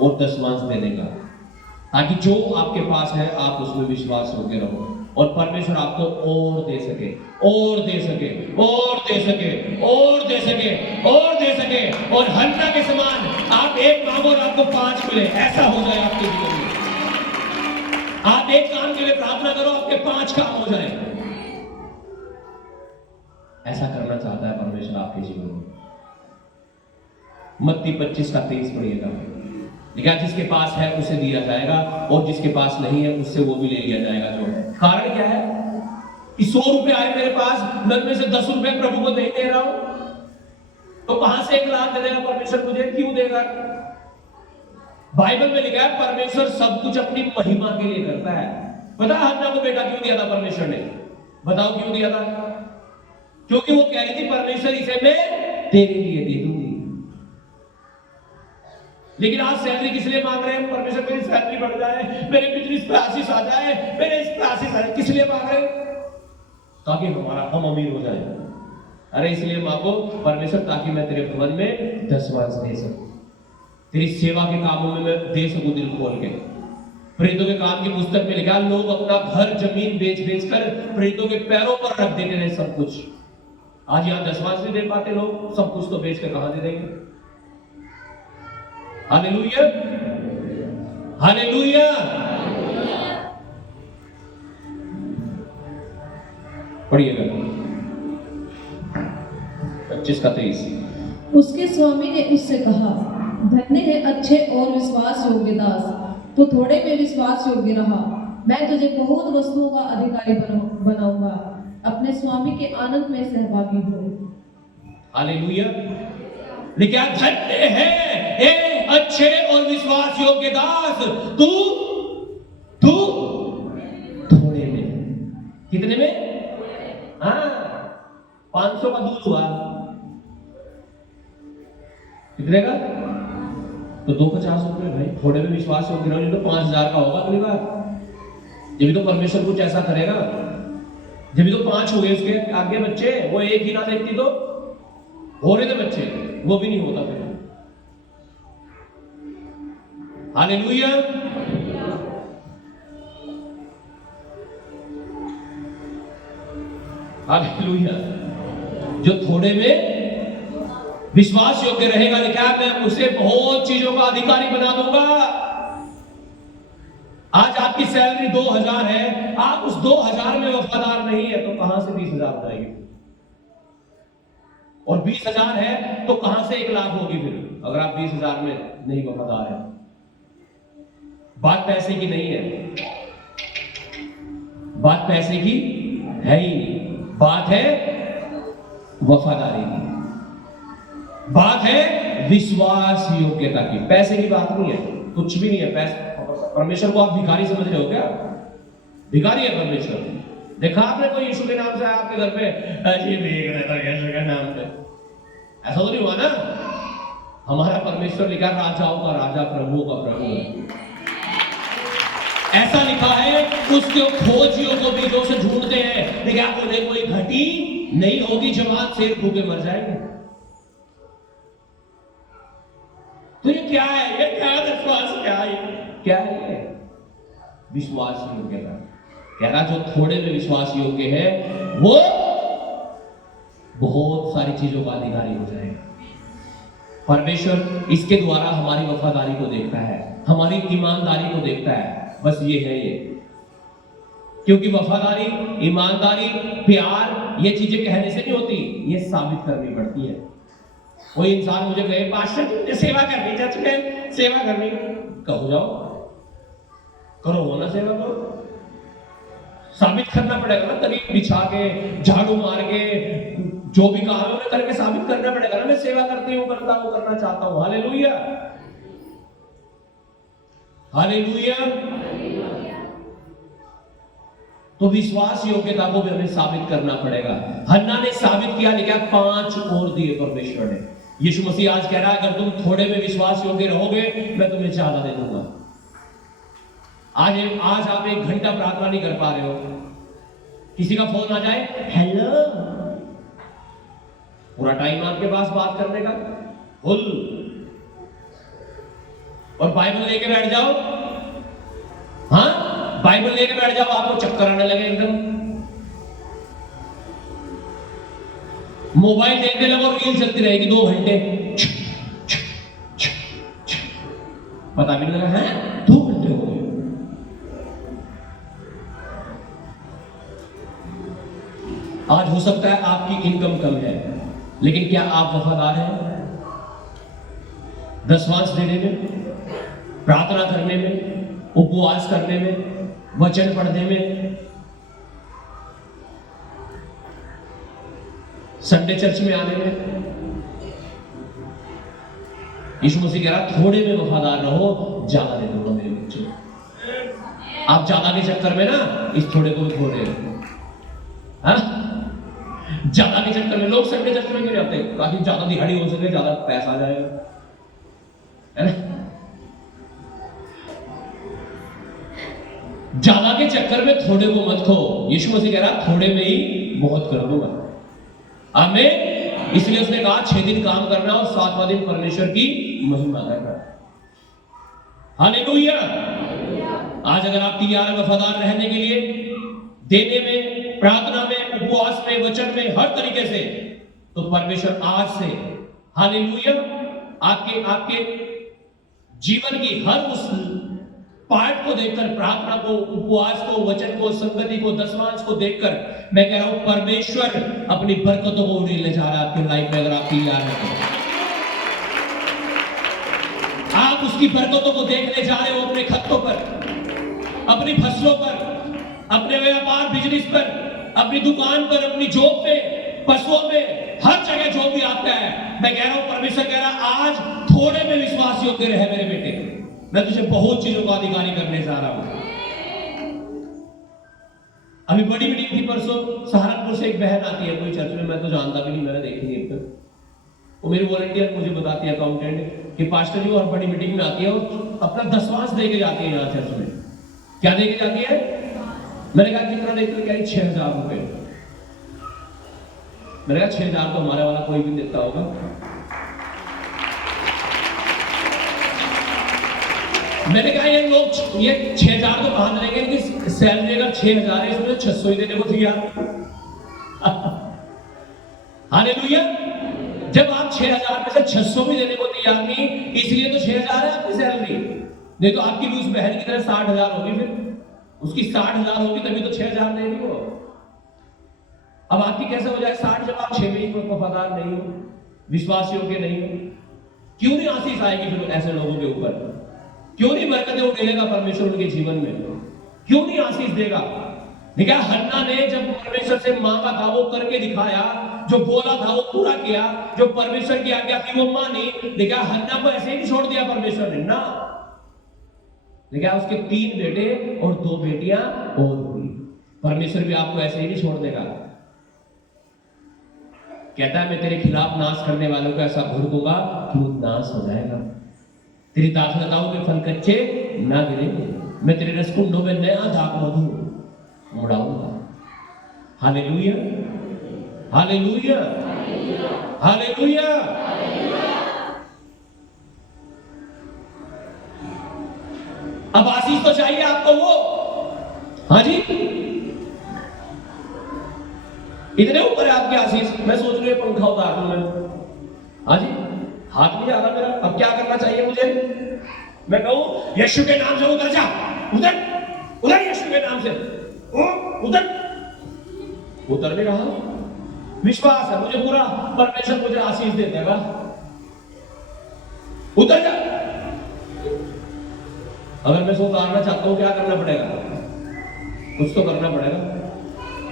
और दशवांश देने का, ताकि जो आपके पास है आप उसमें विश्वास होके रहो और परमेश्वर आपको और दे सके, और दे सके, और दे सके, और दे सके, और दे सके, और हन्ना के समान आप एक मांगो और आपको 5 मिले। ऐसा हो जाए आपके जीवन में। आप एक काम के लिए प्रार्थना करो, आपके 5 काम हो जाए। ऐसा करना चाहता है परमेश्वर आपके जीवन में। मत्ती 25:23 पढ़िएगा। लिखा जिसके पास है उसे दिया जाएगा और जिसके पास नहीं है उससे वो भी ले लिया जाएगा। जो कारण क्या है कि 100 रुपए आए मेरे पास, मैं में से 10 रुपए प्रभु को नहीं दे रहा हूं, तो कहां से 1 लाख दे देगा परमेश्वर मुझे? क्यों देगा? बाइबल में लिखा है परमेश्वर सब कुछ अपनी महिमा के लिए करता है। पता है हन्ना को बेटा क्यों दिया था परमेश्वर ने? बताओ क्यों दिया था? क्योंकि वो कह रही थी परमेश्वर इसे मैं तेरे लिए दे दूंगी। लेकिन आज सैलरी किस लिए मांग रहे हैं? परमेश्वर मेरी सैलरी बढ़ जाए, मेरे बिजनेस पे आशीष आ जाए, मेरे इस पे आशीष आ जाए। किस लिए मांग रहे हैं? ताकि हम अमीर हो जाए। अरे इसलिए मांगो परमेश्वर ताकि मैं तेरे भवन में दशवांश दे सकूं, तेरी सेवा के कामों में मैं दे सकूं दिल खोल के। प्रेरितों के काम की पुस्तक में लिखा लोग अपना घर जमीन बेच कर प्रेरितों के पैरों पर रख देते रहे सब कुछ। आज यहां दशवांश नहीं दे पाते लोग, सब कुछ तो बेच कर कहां दे देंगे? Hallelujah, hallelujah. पढ़िएगा 25:23। उसके स्वामी ने उससे कहा, धन्य है अच्छे और विश्वास योग्य दास, तो थोड़े में विश्वास योग्य रहा, मैं तुझे बहुत वस्तुओं का अधिकारी बनाऊंगा, अपने स्वामी के आनंद में सहभागी हो। हालेलुया। लेकिन धन्य है अच्छे और विश्वास योग्य दास, तू थोड़े में, कितने में? हाँ, 500 का दूध हुआ, कितने का? तो 250 रुपए भाई। थोड़े में विश्वास योग्य रहो, तो 5000 का होगा अगली बार। जब भी तो परमेश्वर कुछ ऐसा करेगा, जब भी तो 5 हो गए उसके आगे बच्चे, वो एक ही ना देखती तो हो रहे थे बच्चे, वो भी नहीं होता फिर। हालेलुया। हालेलुया। जो थोड़े में विश्वास योग्य रहेगा, लिखा है मैं उसे बहुत चीजों का अधिकारी बना दूंगा। आज आपकी सैलरी 2000 है, आप उस 2000 में वफादार नहीं है तो कहां से 20,000 हो जाएगी? और 20,000 है तो कहां से 1 लाख होगी फिर? अगर आप 20,000 में नहीं वफादार हैं। बात पैसे की नहीं है, बात पैसे की है ही नहीं, बात है वफादारी की, बात है विश्वास योग्यता की। पैसे की बात नहीं है, कुछ भी नहीं है। पैसे, परमेश्वर को आप भिखारी समझ रहे हो क्या? भिखारी है परमेश्वर। देखा आपने कोई यीशु के नाम से आया आपके घर पे, ये भीख देता है यीशु के नाम पे? ऐसा तो नहीं हुआ ना। हमारा परमेश्वर लिखा राजाओं का राजा, प्रभुओं का प्रभु है। ऐसा लिखा है उसके खोजियों को भी जो से ढूंढते हैं, लेकिन आप उन्हें कोई घटी नहीं होगी, जवान शेर भूखे मर जाएंगे। तो ये क्या है? ये क्या है? विश्वास क्या है? क्या है ये? विश्वास योग्यता। कह रहा जो थोड़े में विश्वास योग्य है वो बहुत सारी चीजों का अधिकारी हो जाएगा। परमेश्वर इसके द्वारा हमारी वफादारी को देखता है, हमारी ईमानदारी को देखता है। बस ये है ये, क्योंकि वफादारी, ईमानदारी, प्यार ये चीजें कहने से नहीं होती, ये साबित करनी पड़ती है। कोई इंसान मुझे कहे पास्टर जी मुझे सेवा करनी, चर्च में सेवा करनी, कहो जाओ करो, हो ना सेवा करो। साबित करना पड़ेगा ना, तभी बिछा के झाड़ू मार के जो भी काम है उन्हें करके साबित करना पड़ेगा ना, मैं सेवा करती हूँ, करता हूँ, करना चाहता हूँ। Hallelujah, hallelujah. तो विश्वास योग्यता को भी हमें साबित करना पड़ेगा। हन्ना ने साबित किया, लिखा 5 और दिए परमेश्वर ने। यीशु मसीह आज कह रहा है अगर तुम थोड़े में विश्वास योग्य रहोगे मैं तुम्हें ज्यादा दे दूंगा। आज आप 1 घंटा प्रार्थना नहीं कर पा रहे हो, किसी का फोन आ जाए, हेलो, पूरा टाइम आपके पास बात करने का फुल, और बाइबल लेके बैठ जाओ, हाँ बाइबल लेके बैठ जाओ, आपको चक्कर आने लगे एकदम, मोबाइल देखने लगो, रील चलती रहेगी 2 घंटे, पता भी नहीं लगा है 2 घंटे हो गए। आज हो सकता है आपकी इनकम कम है, लेकिन क्या आप वफादार हैं? दशवांश देने में, प्रार्थना करने में, उपवास करने में, वचन पढ़ने में, संडे चर्च में आने में। यीशु मसीह कह रहा थोड़े में वफादार रहो, ज्यादा दे दूंगा मेरे बच्चों। आप ज्यादा के चक्कर में ना इस थोड़े को भी खो रहे हो। ज्यादा के चक्कर में लोग संडे चर्च में क्यों जाते हैं? ताकि ज्यादा दिहाड़ी हो सके, ज्यादा पैसा आ जाएगा, है ना? ज्यादा के चक्कर में थोड़े को मत खो। यीशु मसीह कह रहा थोड़े में ही बहुत कर दूंगा। आमीन। इसलिए उसने कहा 6 दिन काम करना और 7वां दिन परमेश्वर की महिमा करना। हालेलुया। आज अगर आप तैयार हैं वफादार रहने के लिए, देने में, प्रार्थना में, उपवास में, वचन में, हर तरीके से, तो परमेश्वर आज से हालेलुया आपके जीवन की हर उस पार्ट को देखकर, प्रार्थना को, उपवास को, वचन को, संगति को, दशमांश को देखकर मैं कह रहा हूं परमेश्वर अपनी बरकतों को उड़ेलने जा रहा है आपकी लाइफ में। अगर आप तैयार हैं तो आप उसकी बरकतों को देखने जा रहे हो अपने खतों पर, अपनी फसलों पर, अपने व्यापार बिजनेस पर, अपनी दुकान पर, अपनी जॉब पे, पशुओं में, हर जगह जो भी आता है। मैं कह रहा हूं परमेश्वर कह रहा आज थोड़े में विश्वास योग्य रहे मेरे बेटे, मैं तुझे बहुत चीजों का अधिकारी करने जा रहा हूं। अभी बड़ी मीटिंग थी परसों, सहारनपुर से एक बहन आती है कोई चर्च में, मैं तो जानता भी नहीं, मैंने देखी नहीं अब तक। वो मेरी वॉलंटियर मुझे बताती है अकाउंटेंट कि पास्टर जी और बड़ी मीटिंग में आती है और अपना दशवांश देके जाती है यहाँ चर्च में। क्या देके जाती है? मैंने कहा कितना देती है? कह रही 6,000 रुपए। मैंने कहा 6,000 तो हमारे वाला कोई भी देता होगा। मैंने कहा ये लोग ये 6,000 तो कहां देंगे कि सैलरी अगर 6,000 है इसमें 600 ही देने को तैयार। हालेलुया। जब आप 6,000 में से 600 भी देने को तैयार नहीं, इसलिए तो 6,000 है आपकी सैलरी, नहीं तो आपकी भी उस बहन की तरह 60,000 होगी, फिर उसकी 60,000 होगी तभी तो 6,000 देगी वो। अब आपकी कैसे हो जाए 60 जब आप 6 में ही वफादार नहीं हो, विश्वास योग्य नहीं हो? क्यों नहीं आशीष आएगी फिर ऐसे लोगों के ऊपर? क्यों नहीं बरकतें उठेगा परमेश्वर उनके जीवन में? क्यों नहीं आशीष देगा? देखा हन्ना ने जब परमेश्वर से मांगा था वो करके दिखाया, जो बोला था वो पूरा किया, जो परमेश्वर की आज्ञा थी वो मानी। देखा हन्ना को ऐसे ही नहीं छोड़ दिया परमेश्वर ने ना। देखा उसके 3 बेटे और 2 बेटियां और हुई। परमेश्वर भी आपको ऐसे ही नहीं छोड़ देगा। कहता है मैं तेरे खिलाफ नाश करने वालों को ऐसा भड़कूंगा कि वो नाश हो जाएगा। तेरी दाखलताओं के फल कच्चे ना गिरेंगे। मैं तेरे रसकुंडों में नया दाख मधु मुड़ाऊंगा। Hallelujah, hallelujah, hallelujah. अब आशीष तो चाहिए आपको वो। हाँ जी, इतने ऊपर है आपकी आशीष। मैं सोच रही हूँ पंखा उतार दूं मैं। हाँ जी, हाथ नहीं आ रहा मेरा। अब क्या करना चाहिए मुझे? मैं कहूं यीशु के नाम से उतर जा, उतर उतर, यीशु के नाम से उतर। उतर नहीं रहा। विश्वास है मुझे पूरा, परमेश्वर मुझे आशीष दे देगा। उतर जा। अगर मैं उतारना चाहता हूं क्या करना पड़ेगा? कुछ तो करना पड़ेगा।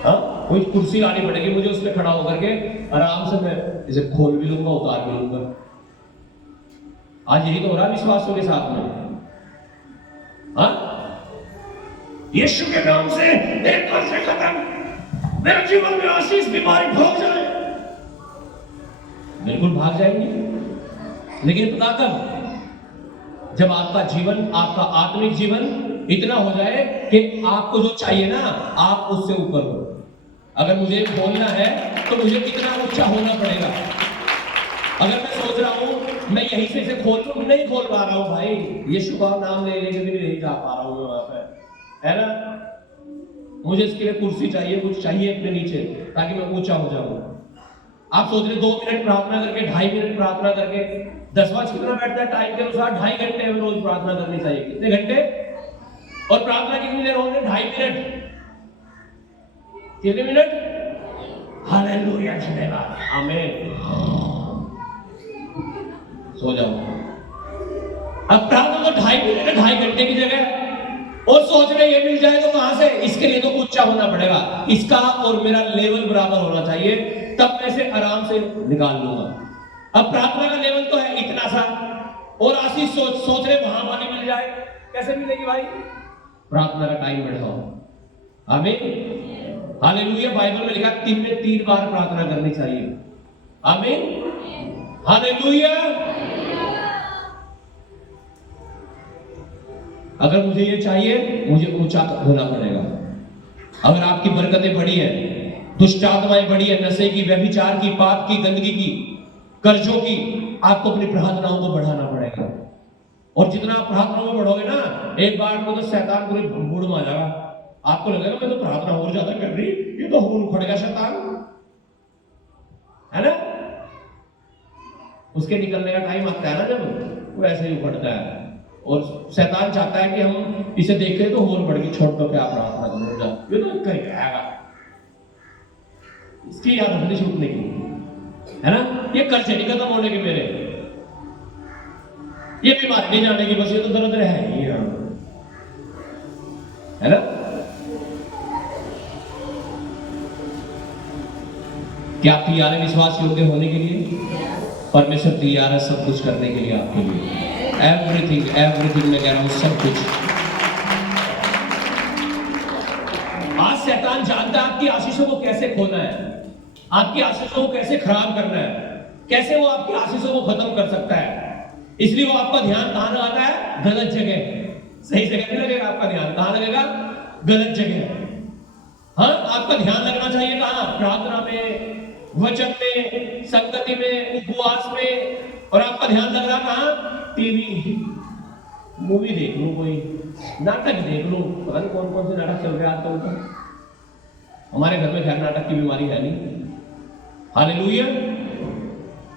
हाँ, कोई कुर्सी लानी पड़ेगी मुझे, उस पर खड़ा होकर के आराम से मैं इसे खोल भी लूंगा, उतार भी लूंगा। आज यही तो हो रहा विश्वासों के साथ में। हाँ, यीशु के नाम से एक बार से खत्म। मेरे जीवन में आशीष बीमारी भाग जाए, बिल्कुल भाग जाएंगे। लेकिन पता कब? जब आपका जीवन, आपका आत्मिक जीवन इतना हो जाए कि आपको जो चाहिए ना आप उससे ऊपर हो। अगर मुझे बोलना है तो मुझे कितना ऊंचा होना पड़ेगा। अगर मैं सोच रहा हूं मैं यहीं से इसे खोल लूं, नहीं खोल पा रहा हूं भाई। यीशु का नाम ले लेके भी नहीं जा पा रहा हूं मैं वहां पे, है ना। मुझे इसके लिए कुर्सी चाहिए, कुछ चाहिए अपने नीचे, ताकि मैं ऊंचा हो जाऊं। आप सोच रहे 2 मिनट प्रार्थना करके, 2.5 मिनट प्रार्थना करके, 10 कितना बैठता है टाइम के अनुसार? 2.5 घंटे में रोज प्रार्थना करनी चाहिए। कितने घंटे? और प्रार्थना कितनी देर होगी? 2.5 मिनट। कितने मिनट? हालेलुया, धन्यवाद, आमीन। सो जाओ। अब प्रार्थना तो 2.5 मिनट, 2.5 घंटे की जगह, और सोच रहे ये मिल जाए तो कहां से? इसके लिए तो ऊंचा होना पड़ेगा। इसका और मेरा लेवल बराबर होना चाहिए, तब मैं इसे आराम से निकाल लूंगा। अब प्रार्थना का लेवल तो है इतना सा, और आशीष सोच रहे वहां वाली मिल जाए। कैसे मिलेगी भाई? प्रार्थना का टाइम बढ़ाओ। आमीन, हालेलुया। बाइबल में लिखा 3 में 3 बार प्रार्थना करनी चाहिए। आमीन, हालेलुया। अगर मुझे ये चाहिए, मुझे ऊंचा होना पड़ेगा। अगर आपकी बरकतें बड़ी है, दुष्ट आत्माएं बड़ी है, नशे की, व्यभिचार की, पाप की, गंदगी की, कर्जों की, आपको अपनी प्रार्थनाओं को बढ़ाना पड़ेगा। और जितना आप प्रार्थनाओं में बढ़ोगे ना, एक बार को तो शैतान पूरी भंबूड़ में आ जाएगा। आपको लगेगा मैं तो प्रार्थना और ज्यादा कर रही, ये तो खून उखड़ गया शैतान, है ना। उसके निकलने का टाइम आता है ना, जब वो ऐसे ही उखड़ता है। और शैतान चाहता है कि हम इसे देखें तो और बढ़ के छोड़ दो, क्या प्रार्थना करो, ये तो कहीं आएगा, इसकी याद रखनी छूटने की, है ना। ये कर्जे नहीं खत्म होने के मेरे, ये बीमारी नहीं जाने की, बस ये तो दर्द है ही, है ना। क्या आप तैयार है विश्वास योग्य होने के लिए? परमेश्वर तैयार है सब कुछ करने के लिए आपके लिए। एवरीथिंग, एवरीथिंग मैं कह रहा हूं, सब कुछ। आज शैतान जानता है आपकी आशीषों को कैसे खोना है, आपकी आशीषों को कैसे खराब करना है, कैसे वो आपकी आशीषों को खत्म कर सकता है। इसलिए वो आपका ध्यान कहां लगाता है? गलत जगह। सही जगह नहीं लगेगा आपका ध्यान। कहां लगेगा? गलत जगह। हाँ, आपका ध्यान लगना चाहिए कहां? प्रार्थना में, वचन में, संगति में, उपवास में। और आपका ध्यान लग रहा कहां? टीवी, मूवी देख लूं, कोई नाटक देख लूं। पता नहीं कौन कौन से नाटक चल रहे हैं आजकल तो। हमारे घर में खैर नाटक की बीमारी है नहीं। हालेलुया।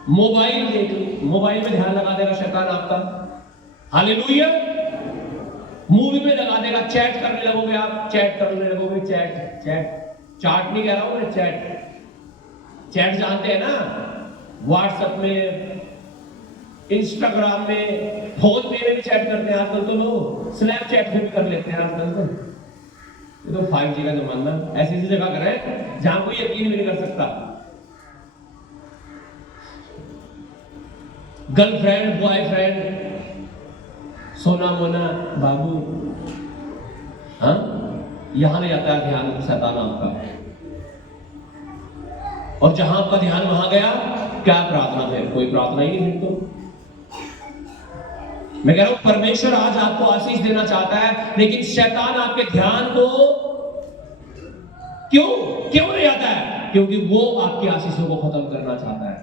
मोबाइल देख लो, मोबाइल में ध्यान लगा देगा शैतान आपका। हालेलुया। मूवी में लगा देगा, चैट करने लगोगे आप, चैट करने लगोगे, चैट चाट नहीं कह रहा हूं मैं, चैट जानते हैं ना, व्हाट्सएप में, इंस्टाग्राम में, फोन पे भी चैट करते हैं आजकल तो लोग, स्नैपचैट पे भी कर लेते हैं आजकल तो। ये तो 5G का जमाना, ऐसी ऐसी जगह करें जहां कोई यकीन भी नहीं कर सकता। गर्लफ्रेंड, बॉयफ्रेंड, सोना मोना, बाबू, हाँ, यहां ले जाता है ध्यान शैतान आपका। और जहां आपका ध्यान वहां गया, क्या प्रार्थना है? कोई प्रार्थना ही नहीं। तो मैं कह रहा हूं परमेश्वर आज आपको आशीष देना चाहता है, लेकिन शैतान आपके ध्यान को क्यों ले आता है? क्योंकि वो आपकी आशीषों को खत्म करना चाहता है।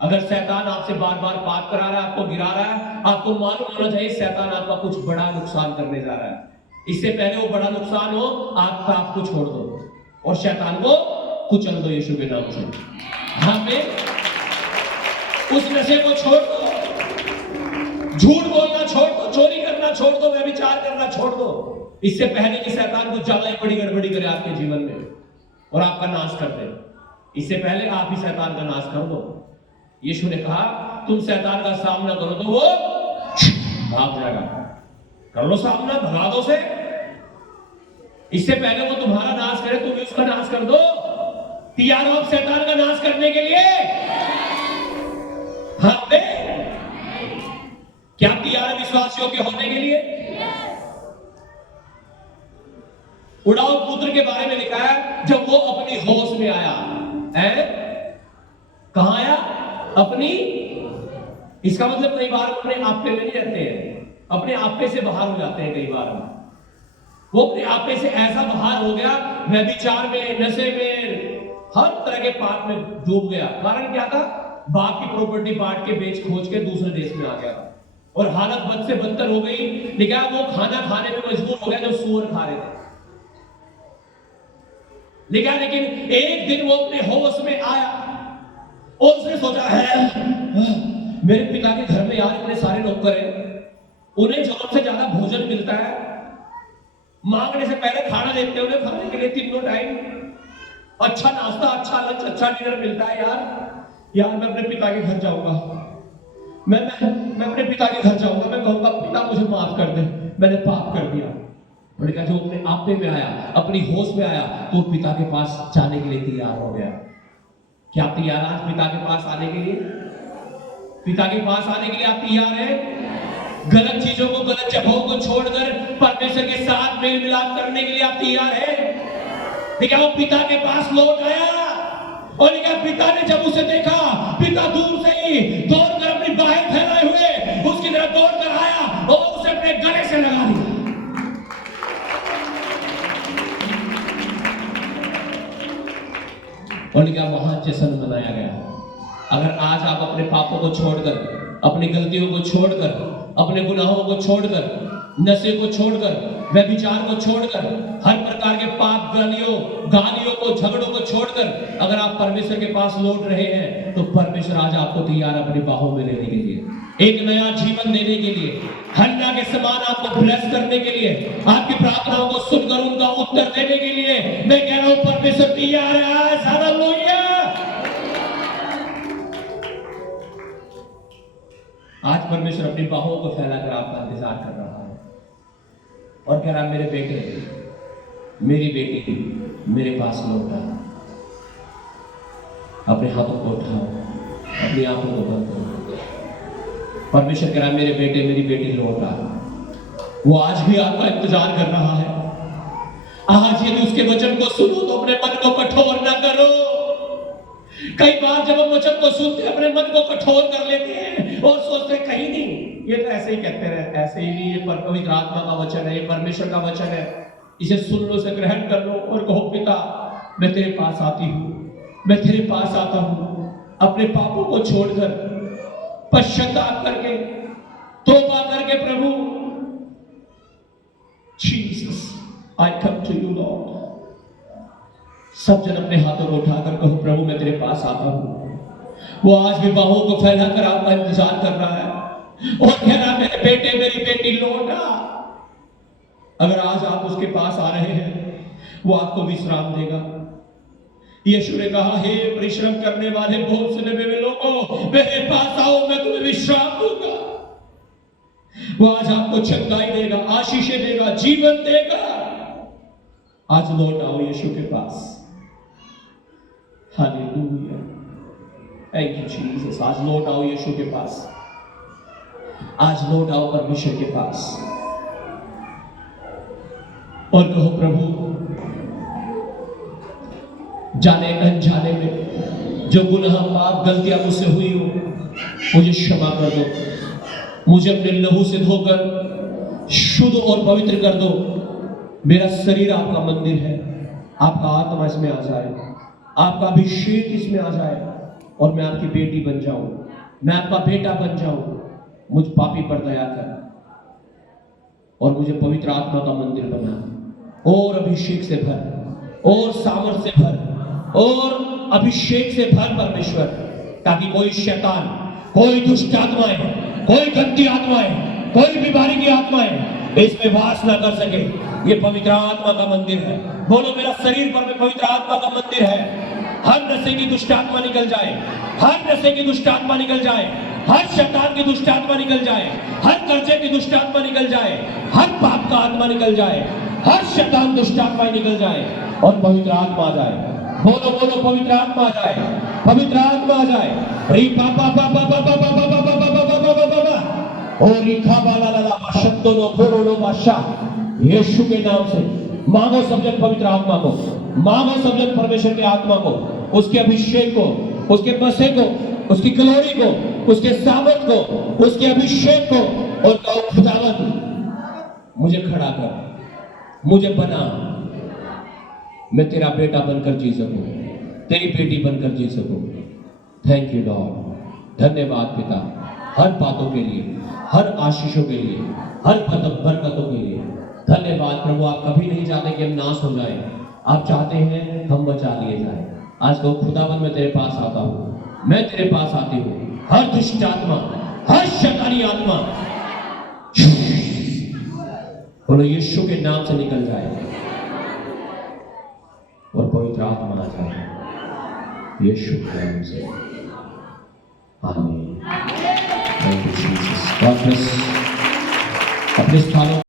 अगर शैतान आपसे बार बार पाप करा रहा है, आपको गिरा रहा है, आपको मालूम होना चाहिए शैतान आपका कुछ बड़ा नुकसान करने जा रहा है। इससे पहले वो बड़ा नुकसान हो, आप पाप को छोड़ दो और शैतान को कुचल दो यीशु के नाम से। हाँ, उस नशे को छोड़ दो, झूठ बोलना छोड़ दो, चोरी करना छोड़ दो, व्यभिचार करना छोड़ दो, इससे पहले कि शैतान कुछ ज्यादा ही बड़ी गड़बड़ी करे आपके जीवन में और आपका नाश कर दे। इससे पहले आप ही शैतान का नाश कर दो। यीशु ने कहा तुम शैतान का सामना करो तो वो भाग जाएगा। कर लो सामना, भगा दो से। इससे पहले वो तुम्हारा नाश करे, तुम उसका नाश कर दो। तैयार हो शैतान का नाश करने के लिए? हाँ, क्या तैयार है विश्वासियों के होने के लिए? उड़ाऊ पुत्र के बारे में लिखा है जब वो अपनी होश में आया है। कहां आया? अपनी, इसका मतलब कई बार अपने आपे में नहीं रहते हैं, अपने आपे से बाहर हो जाते हैं। कई बार वो अपने आपे से ऐसा बाहर हो गया, व्यभिचार में, नशे में, हर तरह के पाप में डूब गया। कारण क्या था? बाप की प्रॉपर्टी बांट के बेच खोज के दूसरे देश में आ गया और हालत बद से बदतर हो गई। लेकिन वो खाना खाने में मजबूर हो गया जो सूअर खा रहे थे। लेकिन एक दिन वो अपने होश में आया और उसने सोचा है मेरे पिता के घर में यार इतने सारे नौकर हैं, उन्हें जरूरत से ज्यादा भोजन मिलता है, मांगने से पहले खाना देते हैं उन्हें खाने के लिए तीनों टाइम, अच्छा नाश्ता, अच्छा लंच, अच्छा डिनर मिलता है। यार मैं अपने पिता के घर जाऊंगा, मैं अपने पिता के घर जाऊंगा, मैं कहूंगा पिता मुझे माफ कर दे, मैंने पाप कर दिया। लड़का जो अपने आपे में आया, अपनी होश में आया, तो पिता के पास जाने के लिए तैयार हो गया। क्या तैयार आज पिता के पास आने के लिए? पिता के पास आने के लिए आप तैयार हैं? गलत चीजों को, गलत जगहों को छोड़कर परमेश्वर के साथ मेल मिलाप करने के लिए आप तैयार हैं? देखा वो पिता के पास लौट आया और देखा पिता ने जब उसे देखा, पिता दूर से ही दौड़कर अपनी बाहें फैलाए हुए उसकी तरफ दौड़कर आया और उसे अपने गले से लगा दिया। और क्या वहां जश्न मनाया गया। अगर आज आप अपने पापों को छोड़कर, अपनी गलतियों को छोड़कर, अपने गुनाहों को छोड़कर, नशे को छोड़कर, व्यभिचार को छोड़कर, हर प्रकार के पाप गालियों को, झगड़ों को छोड़कर अगर आप परमेश्वर के पास लौट रहे हैं, तो परमेश्वर आज आपको तैयार अपनी बाहों में लेने के लिए, एक नया जीवन देने के लिए, हन्ना के समान आपको ब्लेस करने के लिए, आपकी प्रार्थनाओं को सुनकर उनका उत्तर देने के लिए मैं कह रहा हूं परमेश्वर तैयार है। हालेलुया। आज परमेश्वर अपनी बाहों को फैलाकर आपका इंतजार कर रहा है और कह रहा है मेरे बेटे, मेरी बेटी, मेरे पास लौटा। अपने हाथों को उठाओ, अपनी आंखों को बंद करो। परमेश्वर कह रहा है मेरे बेटे, मेरी बेटी लौटा। वो आज भी आपका इंतजार कर रहा है। आज यदि उसके वचन को सुनो तो अपने मन को कठोर ना करो। कई बार जब हम वचन को सुनते अपने मन को कठोर कर लेते हैं और सोचते कहीं नहीं, ये तो ऐसे ही कहते रहे, ऐसे ही नहीं, ये पवित्र आत्मा का वचन है, ये परमेश्वर का वचन है, इसे सुन लो, इसे ग्रहण कर लो और कहो पिता मैं तेरे पास आती हूँ, मैं तेरे पास आता हूँ। अपने पापों को छोड़कर, पश्चाताप करके, तौबा करके, प्रभु Jesus I come to you Lord. सब जन अपने हाथों को उठाकर कहो प्रभु मैं तेरे पास आता हूं। वो आज भी बाहों को फैलाकर आपका इंतजार कर रहा है और कह रहा है मेरे बेटे, मेरी बेटी लौटा। अगर आज आप उसके पास आ रहे हैं, वो आपको विश्राम देगा। यीशु ने कहा, हे परिश्रम करने वाले बोझ से लदे हुए लोगों, मेरे पास आओ, मैं तुम्हें विश्राम दूंगा। वो आज आपको चंगाई देगा, आशीषें देगा, जीवन देगा। आज लौट आओ यीशु के पास। Hallelujah, thank you Jesus. आज लौट आओ यीशु के पास, आज लौट आओ परमेश्वर के पास और कहो, प्रभु जाने अनजाने में जो गुनाह पाप गलतियां मुझसे हुई हो, मुझे क्षमा कर दो। मुझे अपने लहू से धोकर शुद्ध और पवित्र कर दो। मेरा शरीर आपका मंदिर है, आपका आत्मा इसमें आ जाए, आपका अभिषेक इसमें आ जाए और मैं आपकी बेटी बन जाऊं, मैं आपका बेटा बन जाऊं। मुझ पापी पर दया कर और मुझे पवित्र आत्मा का मंदिर बना और अभिषेक से भर और सामर्थ्य से भर और अभिषेक से भर परमेश्वर, ताकि कोई शैतान, कोई दुष्ट आत्माएं, कोई गंदी आत्माएं, कोई बीमारी की आत्माएं इसमें वास ना कर सके। ये पवित्र आत्मा का मंदिर है। बोलो, मेरा शरीर पर में पवित्र आत्मा का मंदिर है। हर नशे की दुष्ट आत्मा निकल जाए, हर नशे की दुष्ट आत्मा निकल जाए, हर शैतान की दुष्ट आत्मा निकल जाए, हर कर्जे की दुष्ट आत्मा निकल जाए, हर पाप का आत्मा निकल जाए, हर शैतान दुष्ट आत्मा निकल जाए और पवित्र आत्मा आ जाए। बोलो बोलो, पवित्र आत्मा आ जाए, पवित्र आत्मा आ जाए। री पापा पापा पापा पापा पापा पापा पापा पापा और लिखा बाला लाला शब्दों लो खोलो लो बादशाह। यीशु के नाम से मांगो सब जन पवित्र आत्मा को, मांगो सब जन परमेश्वर के आत्मा को, उसके अभिषेक को, उसके बसे को, उसकी ग्लोरी को, उसके सामर्थ को, उसके अभिषेक को और कहो, खुदावंद मुझे खड़ा कर, मुझे बना, मैं तेरा बेटा बनकर जी सकूं, तेरी बेटी बनकर जी सकूं। Thank you Lord. धन्यवाद पिता, हर बातों के लिए, हर आशीषों के लिए, हर बरकतों के लिए। धन्यवाद प्रभु। आप कभी नहीं चाहते कि हम नाश हो जाए, आप चाहते हैं हम बचा लिए जाए। आज तो खुदावन मैं तेरे पास आता हूं, मैं तेरे पास आती हूं। हर दुष्ट आत्मा, हर शैतानी आत्मा बोलो यीशु के नाम से निकल जाए और पवित्र आत्मा आ जाए यीशु के नाम से। आमीन। Thank you Jesus. God bless. अपने स्थानों